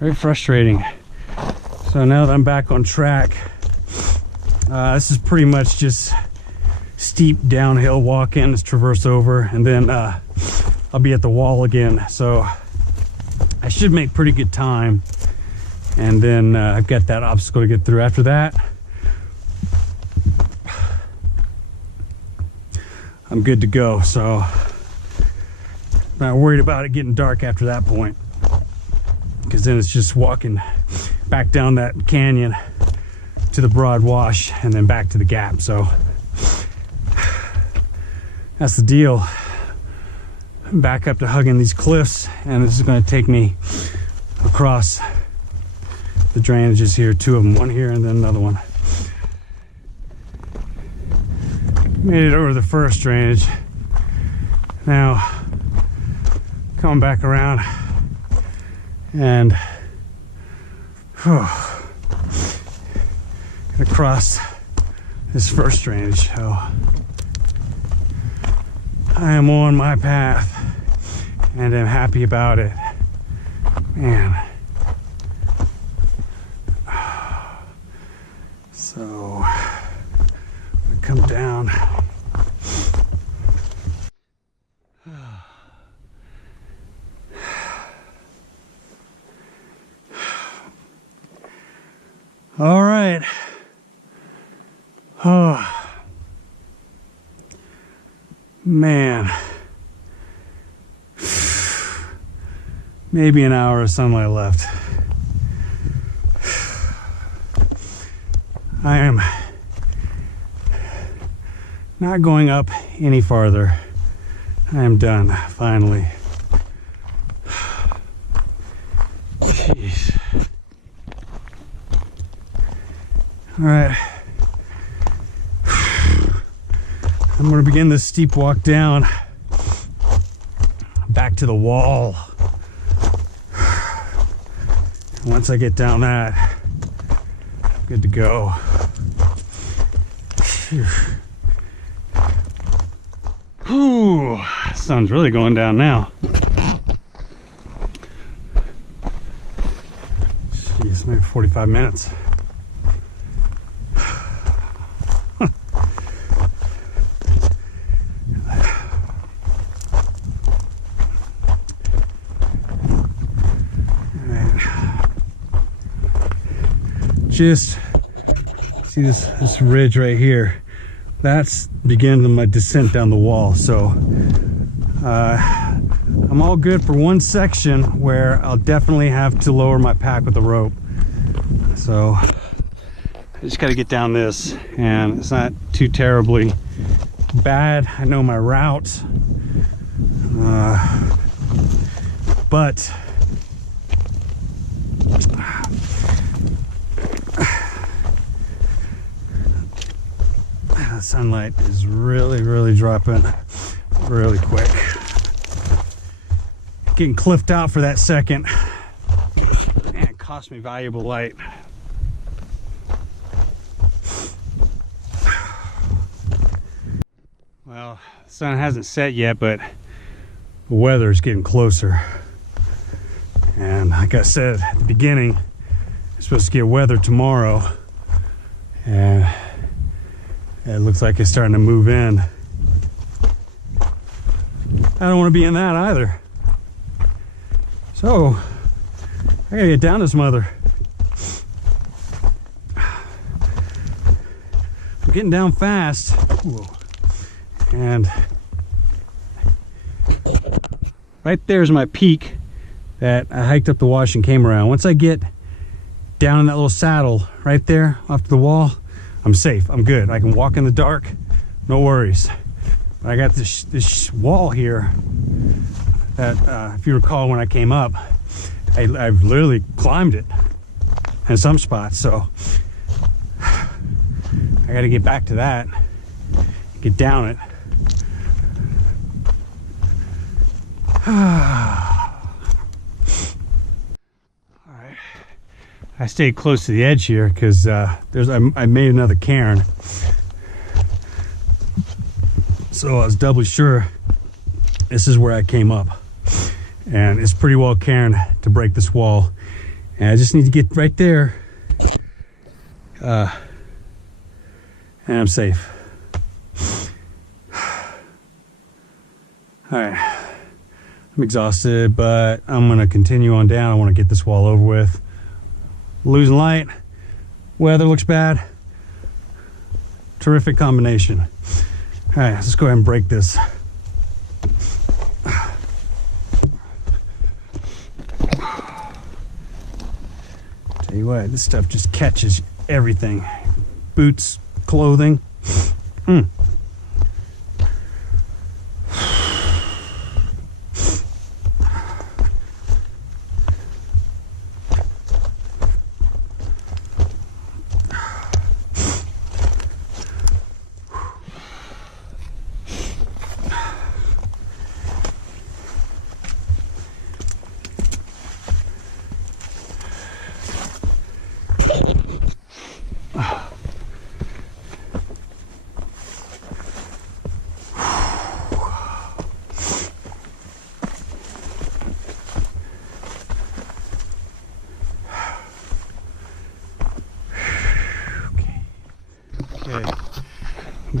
Very frustrating. So now that I'm back on track, this is pretty much just steep downhill walk-in, just traverse over, and then I'll be at the wall again. So I should make pretty good time. And then I've got that obstacle to get through. After that, I'm good to go. So not worried about it getting dark after that point, because then it's just walking back down that canyon to the broad wash and then back to the gap. So that's the deal. I'm back up to hugging these cliffs, and this is going to take me across the drainages here, two of them, one here and then another one. Made it over the first drainage. Now coming back around and across this first drainage. So I am on my path and I'm happy about it. Man. So come down. All right. Oh, man. Maybe an hour of sunlight left. I am not going up any farther. I am done, finally. Jeez. All right. I'm going to begin this steep walk down back to the wall. Once I get down that, I'm good to go. Whew, sun's really going down now. Jeez, maybe 45 minutes. Just see this ridge right here. That's beginning of my descent down the wall. So I'm all good for one section where I'll definitely have to lower my pack with the rope. So I just got to get down this, and it's not too terribly bad. I know my route, but the sunlight is really dropping really quick. Getting cliffed out for that second, and it cost me valuable light. Well, the sun hasn't set yet, but the weather is getting closer. And like I said at the beginning, it's supposed to get weather tomorrow, and it looks like it's starting to move in. I don't want to be in that either. So I gotta get down this mother. I'm getting down fast. Ooh. And right there's my peak that I hiked up the wash and came around. Once I get down in that little saddle right there off to the wall, I'm safe. I'm good. I can walk in the dark, no worries. But I got this wall here that, if you recall, when I came up, I've literally climbed it in some spots. So I got to get back to that, get down it. All right. I stayed close to the edge here because I made another cairn, so I was doubly sure this is where I came up, and it's pretty well cairn to break this wall, and I just need to get right there, and I'm safe. All right, I'm exhausted, but I'm gonna continue on down. I want to get this wall over with. Losing light, weather looks bad. Terrific combination. All right, let's go ahead and break this. Tell you what, this stuff just catches everything. Boots, clothing.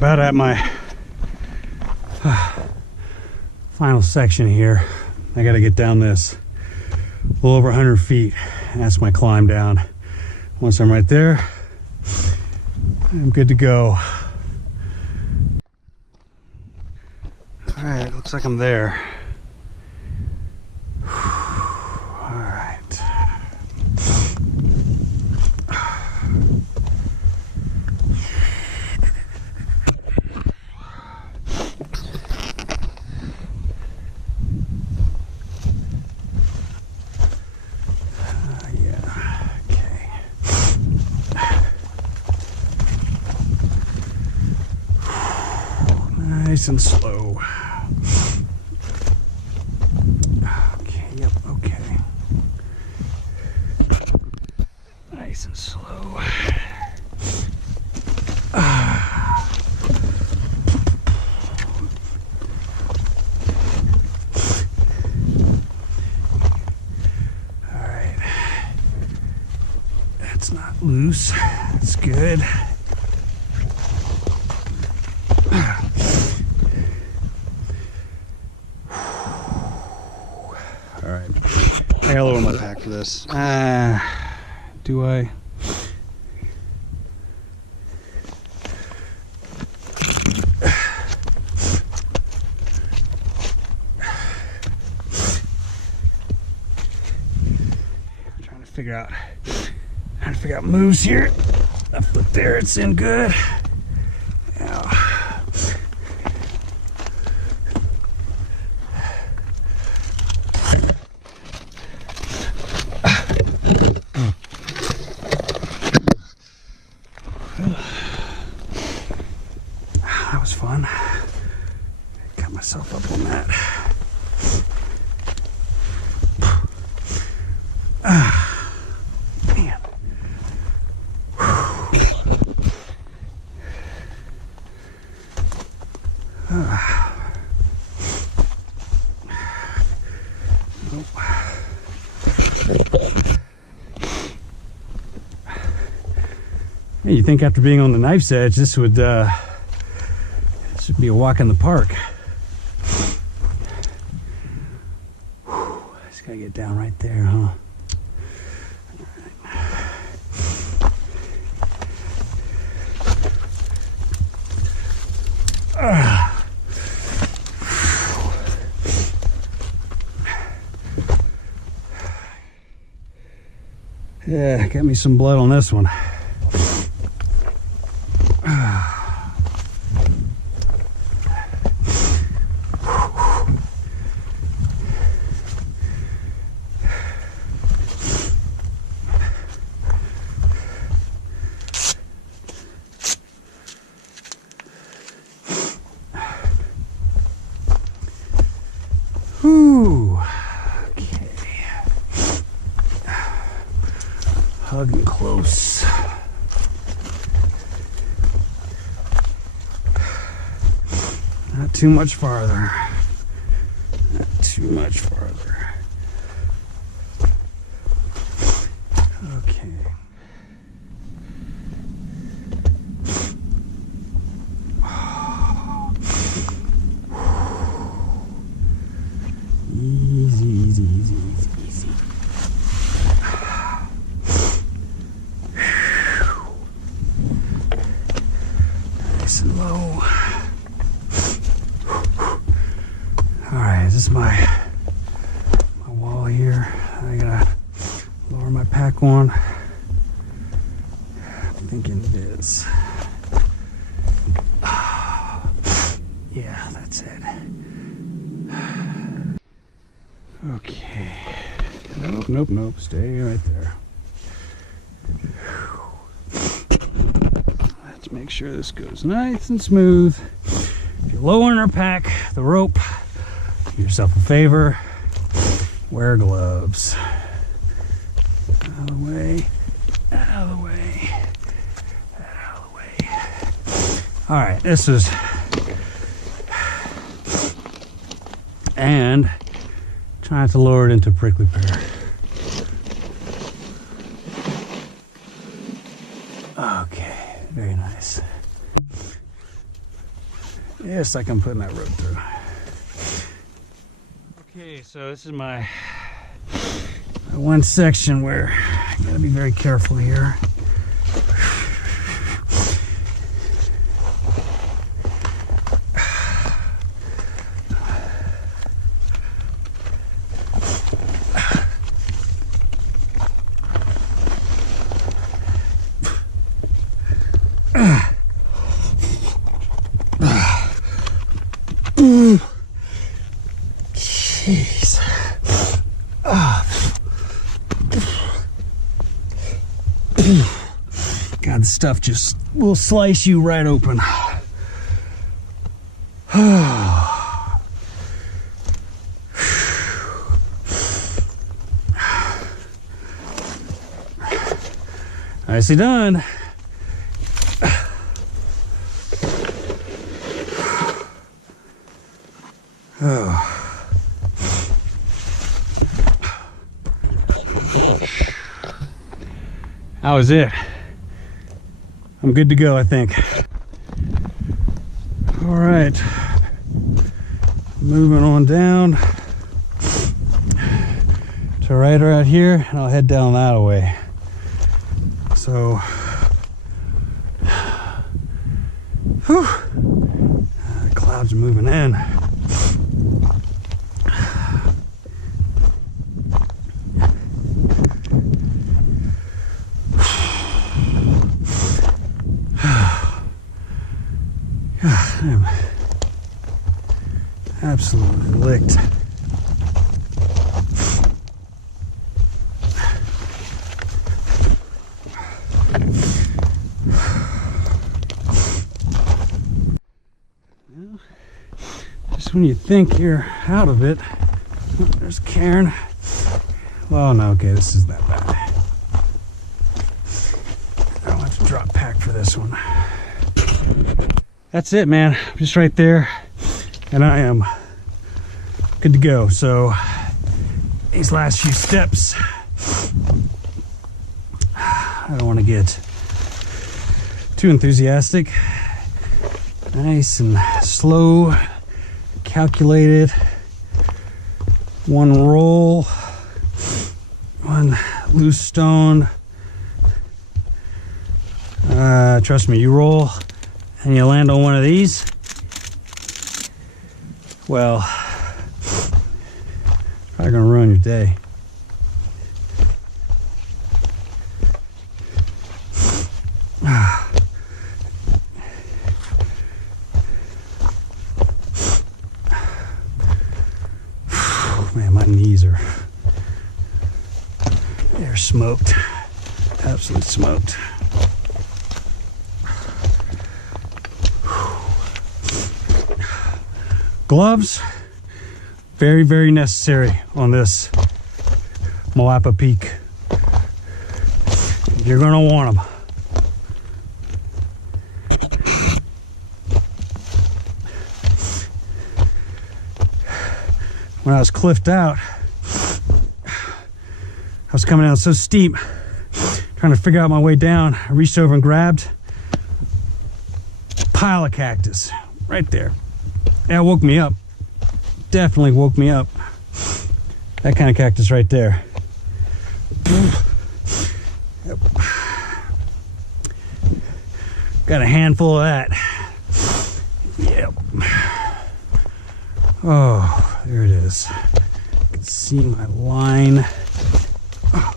About at my final section here. I got to get down this a little over 100 feet. That's my climb down. Once I'm right there, I'm good to go. All right, looks like I'm there. All right. Nice and slow. Okay, yep, okay. Nice and slow. Alright. That's not loose. That's good. I got a little in my pack for this. Do I? I'm trying to figure out moves here. That foot there, it's in good. Ow. That was fun. Got myself up on that. Man. Nope. Hey, you think after being on the knife's edge, this would should be a walk in the park. Whew, just gotta get down right there, huh? Yeah, got me some blood on this one. Whew. Okay. Hugging close. Not too much farther. Not too much farther. Okay. Easy, easy, easy, easy, easy. Nice and low. Alright, this is my wall here. I gotta lower my pack on. I'm thinking it is. Yeah, that's it. Okay. Nope, nope, nope. Stay right there. Let's make sure this goes nice and smooth. If you're lowering our pack, the rope, do yourself a favor. Wear gloves. Out of the way. Out of the way. Out of the way. Alright, this is... And... trying to lower it into prickly pear. Okay, very nice. Yes, I can put that road through. Okay, so this is my one section where I gotta be very careful here. Jeez. God, this stuff just will slice you right open. Nicely done. Oh. How was it? I'm good to go, I think. All right, moving on down to right around here, and I'll head down that way. So, whew, the clouds are moving in. I'm absolutely licked. Well, just when you think you're out of it, oh, there's a cairn. Oh no, okay, this is that bad. I don't have to drop pack for this one. That's it, man. I'm just right there, and I am good to go. So these last few steps, I don't want to get too enthusiastic. Nice and slow, calculated. One roll, one loose stone. Trust me, you roll and you land on one of these, well, it's probably gonna ruin your day. Man, my knees are, they're smoked, absolutely smoked. Gloves, very, very necessary on this Moapa Peak. You're gonna want them. When I was cliffed out, I was coming down so steep, trying to figure out my way down. I reached over and grabbed a pile of cactus right there. That woke me up. Definitely woke me up. That kind of cactus right there. Yep. Got a handful of that. Yep. Oh, there it is. You can see my line. Oh.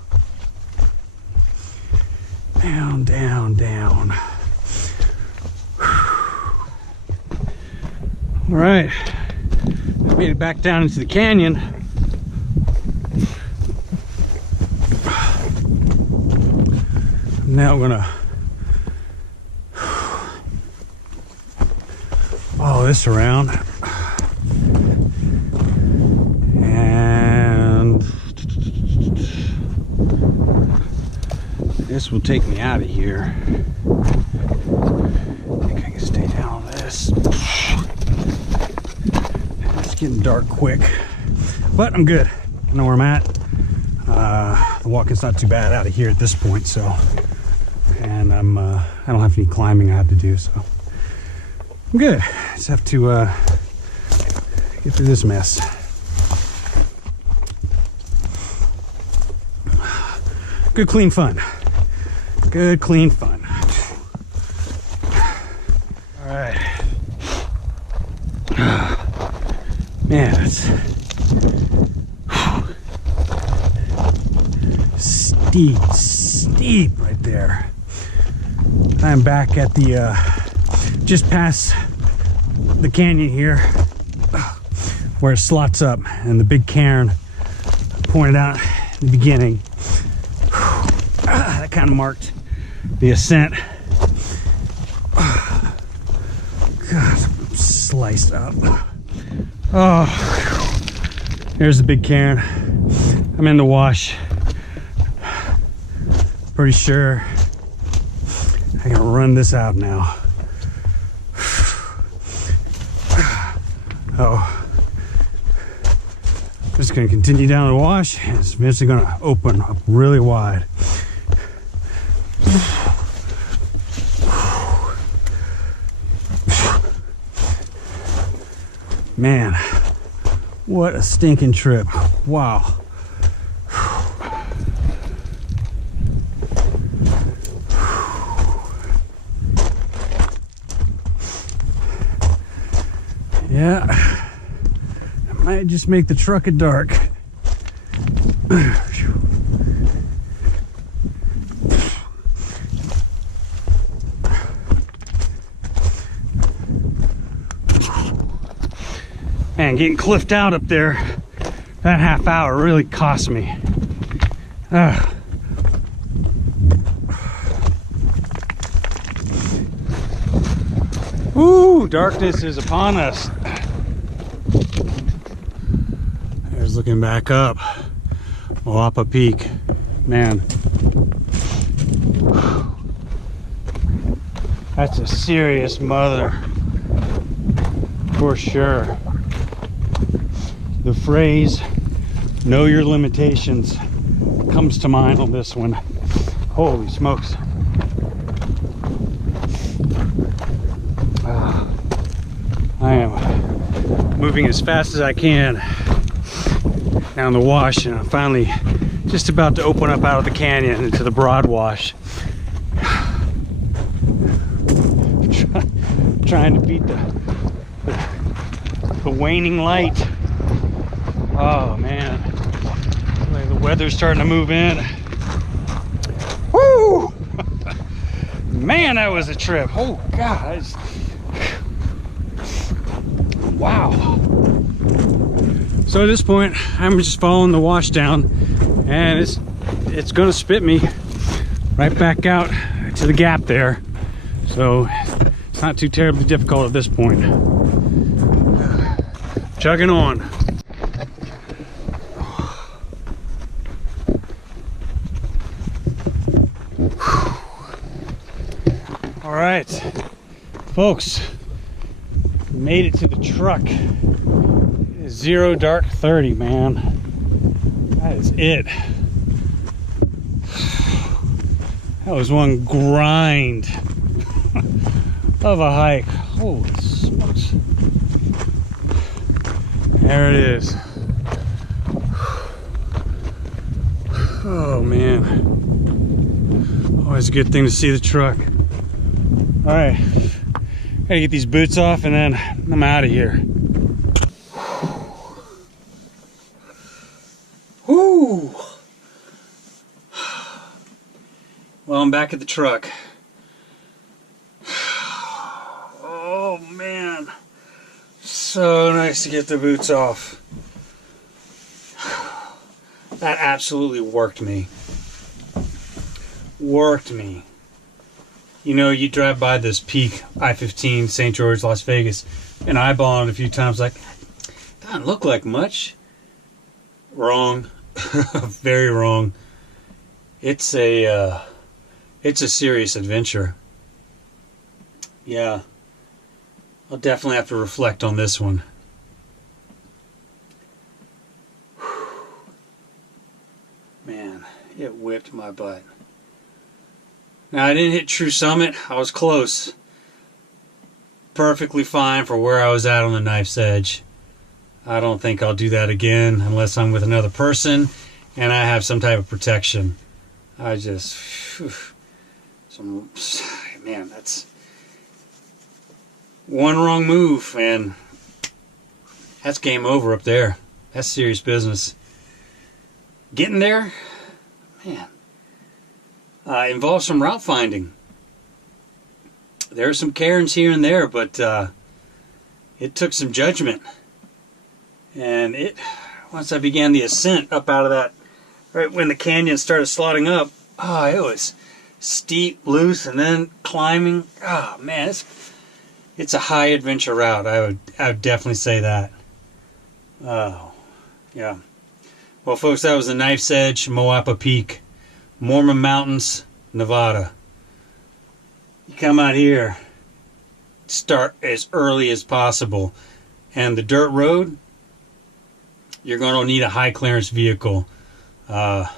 Down, down, down. All right, I made it back down into the canyon. Now I'm gonna follow this around, and this will take me out of here. I think I can stay down on this. Getting dark quick, but I'm good. I know where I'm at. The walking's not too bad out of here at this point, so, and I don't have any climbing I have to do, so I'm good. Just have to get through this mess. Good, clean fun. Good, clean fun. All right. Man, it's steep right there. I'm back at the just past the canyon here where it slots up, and the big cairn pointed out in the beginning. That kind of marked the ascent. God, sliced up. Oh, here's the big cairn. I'm in the wash. Pretty sure I can run this out now. Oh, I'm just gonna continue down the wash, and it's eventually gonna open up really wide. Man, what a stinking trip. Wow. Yeah, I might just make the truck at dark. Man, getting cliffed out up there, that half hour really cost me. Ooh, darkness is upon us. There's looking back up. Moapa Peak. Man. That's a serious mother. For sure. The phrase, know your limitations, comes to mind on this one. Holy smokes. I am moving as fast as I can down the wash, and I'm finally just about to open up out of the canyon into the broad wash. Trying to beat the waning light. Oh man, like the weather's starting to move in. Woo! Man, that was a trip. Oh God. Wow. So at this point, I'm just following the wash down, and it's gonna spit me right back out to the gap there. So it's not too terribly difficult at this point. Chugging on. All right, folks, made it to the truck. 0 dark 30, man. That is it. That was one grind of a hike. Holy smokes. There it is. Oh man. Always a good thing to see the truck. All right, gotta get these boots off and then I'm out of here. Whoo! Well, I'm back at the truck. Oh man, so nice to get the boots off. That absolutely worked me. You know, you drive by this peak, I-15, St. George, Las Vegas, and eyeballing it a few times, like, doesn't look like much. Wrong. Very wrong. It's a serious adventure. Yeah. I'll definitely have to reflect on this one. Man, it whipped my butt. Now, I didn't hit true summit. I was close. perfectly fine for where I was at on the knife's edge. I don't think I'll do that again unless I'm with another person and I have some type of protection. I just... man, that's... one wrong move and that's game over up there. That's serious business. Getting there, man, involves some route finding. There are some cairns here and there, but it took some judgment. And once I began the ascent up out of that, right when the canyon started slotting up, it was steep, loose, and then climbing. Oh man, it's a high adventure route. I would definitely say that. Oh, yeah. Well, folks, that was the Knife's Edge, Moapa Peak, Mormon Mountains, Nevada. You come out here, start as early as possible. And the dirt road, you're going to need a high clearance vehicle. Yeah,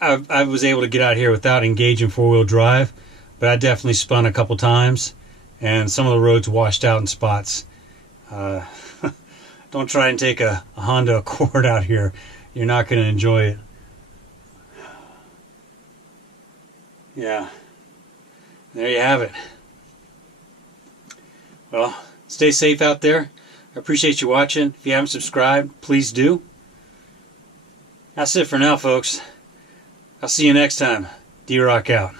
I was able to get out here without engaging four-wheel drive, but I definitely spun a couple times, and some of the roads washed out in spots. Don't try and take a Honda Accord out here. You're not going to enjoy it. Yeah. There you have it. Well, stay safe out there. I appreciate you watching. If you haven't subscribed, please do. That's it for now, folks. I'll see you next time. D-Rock out.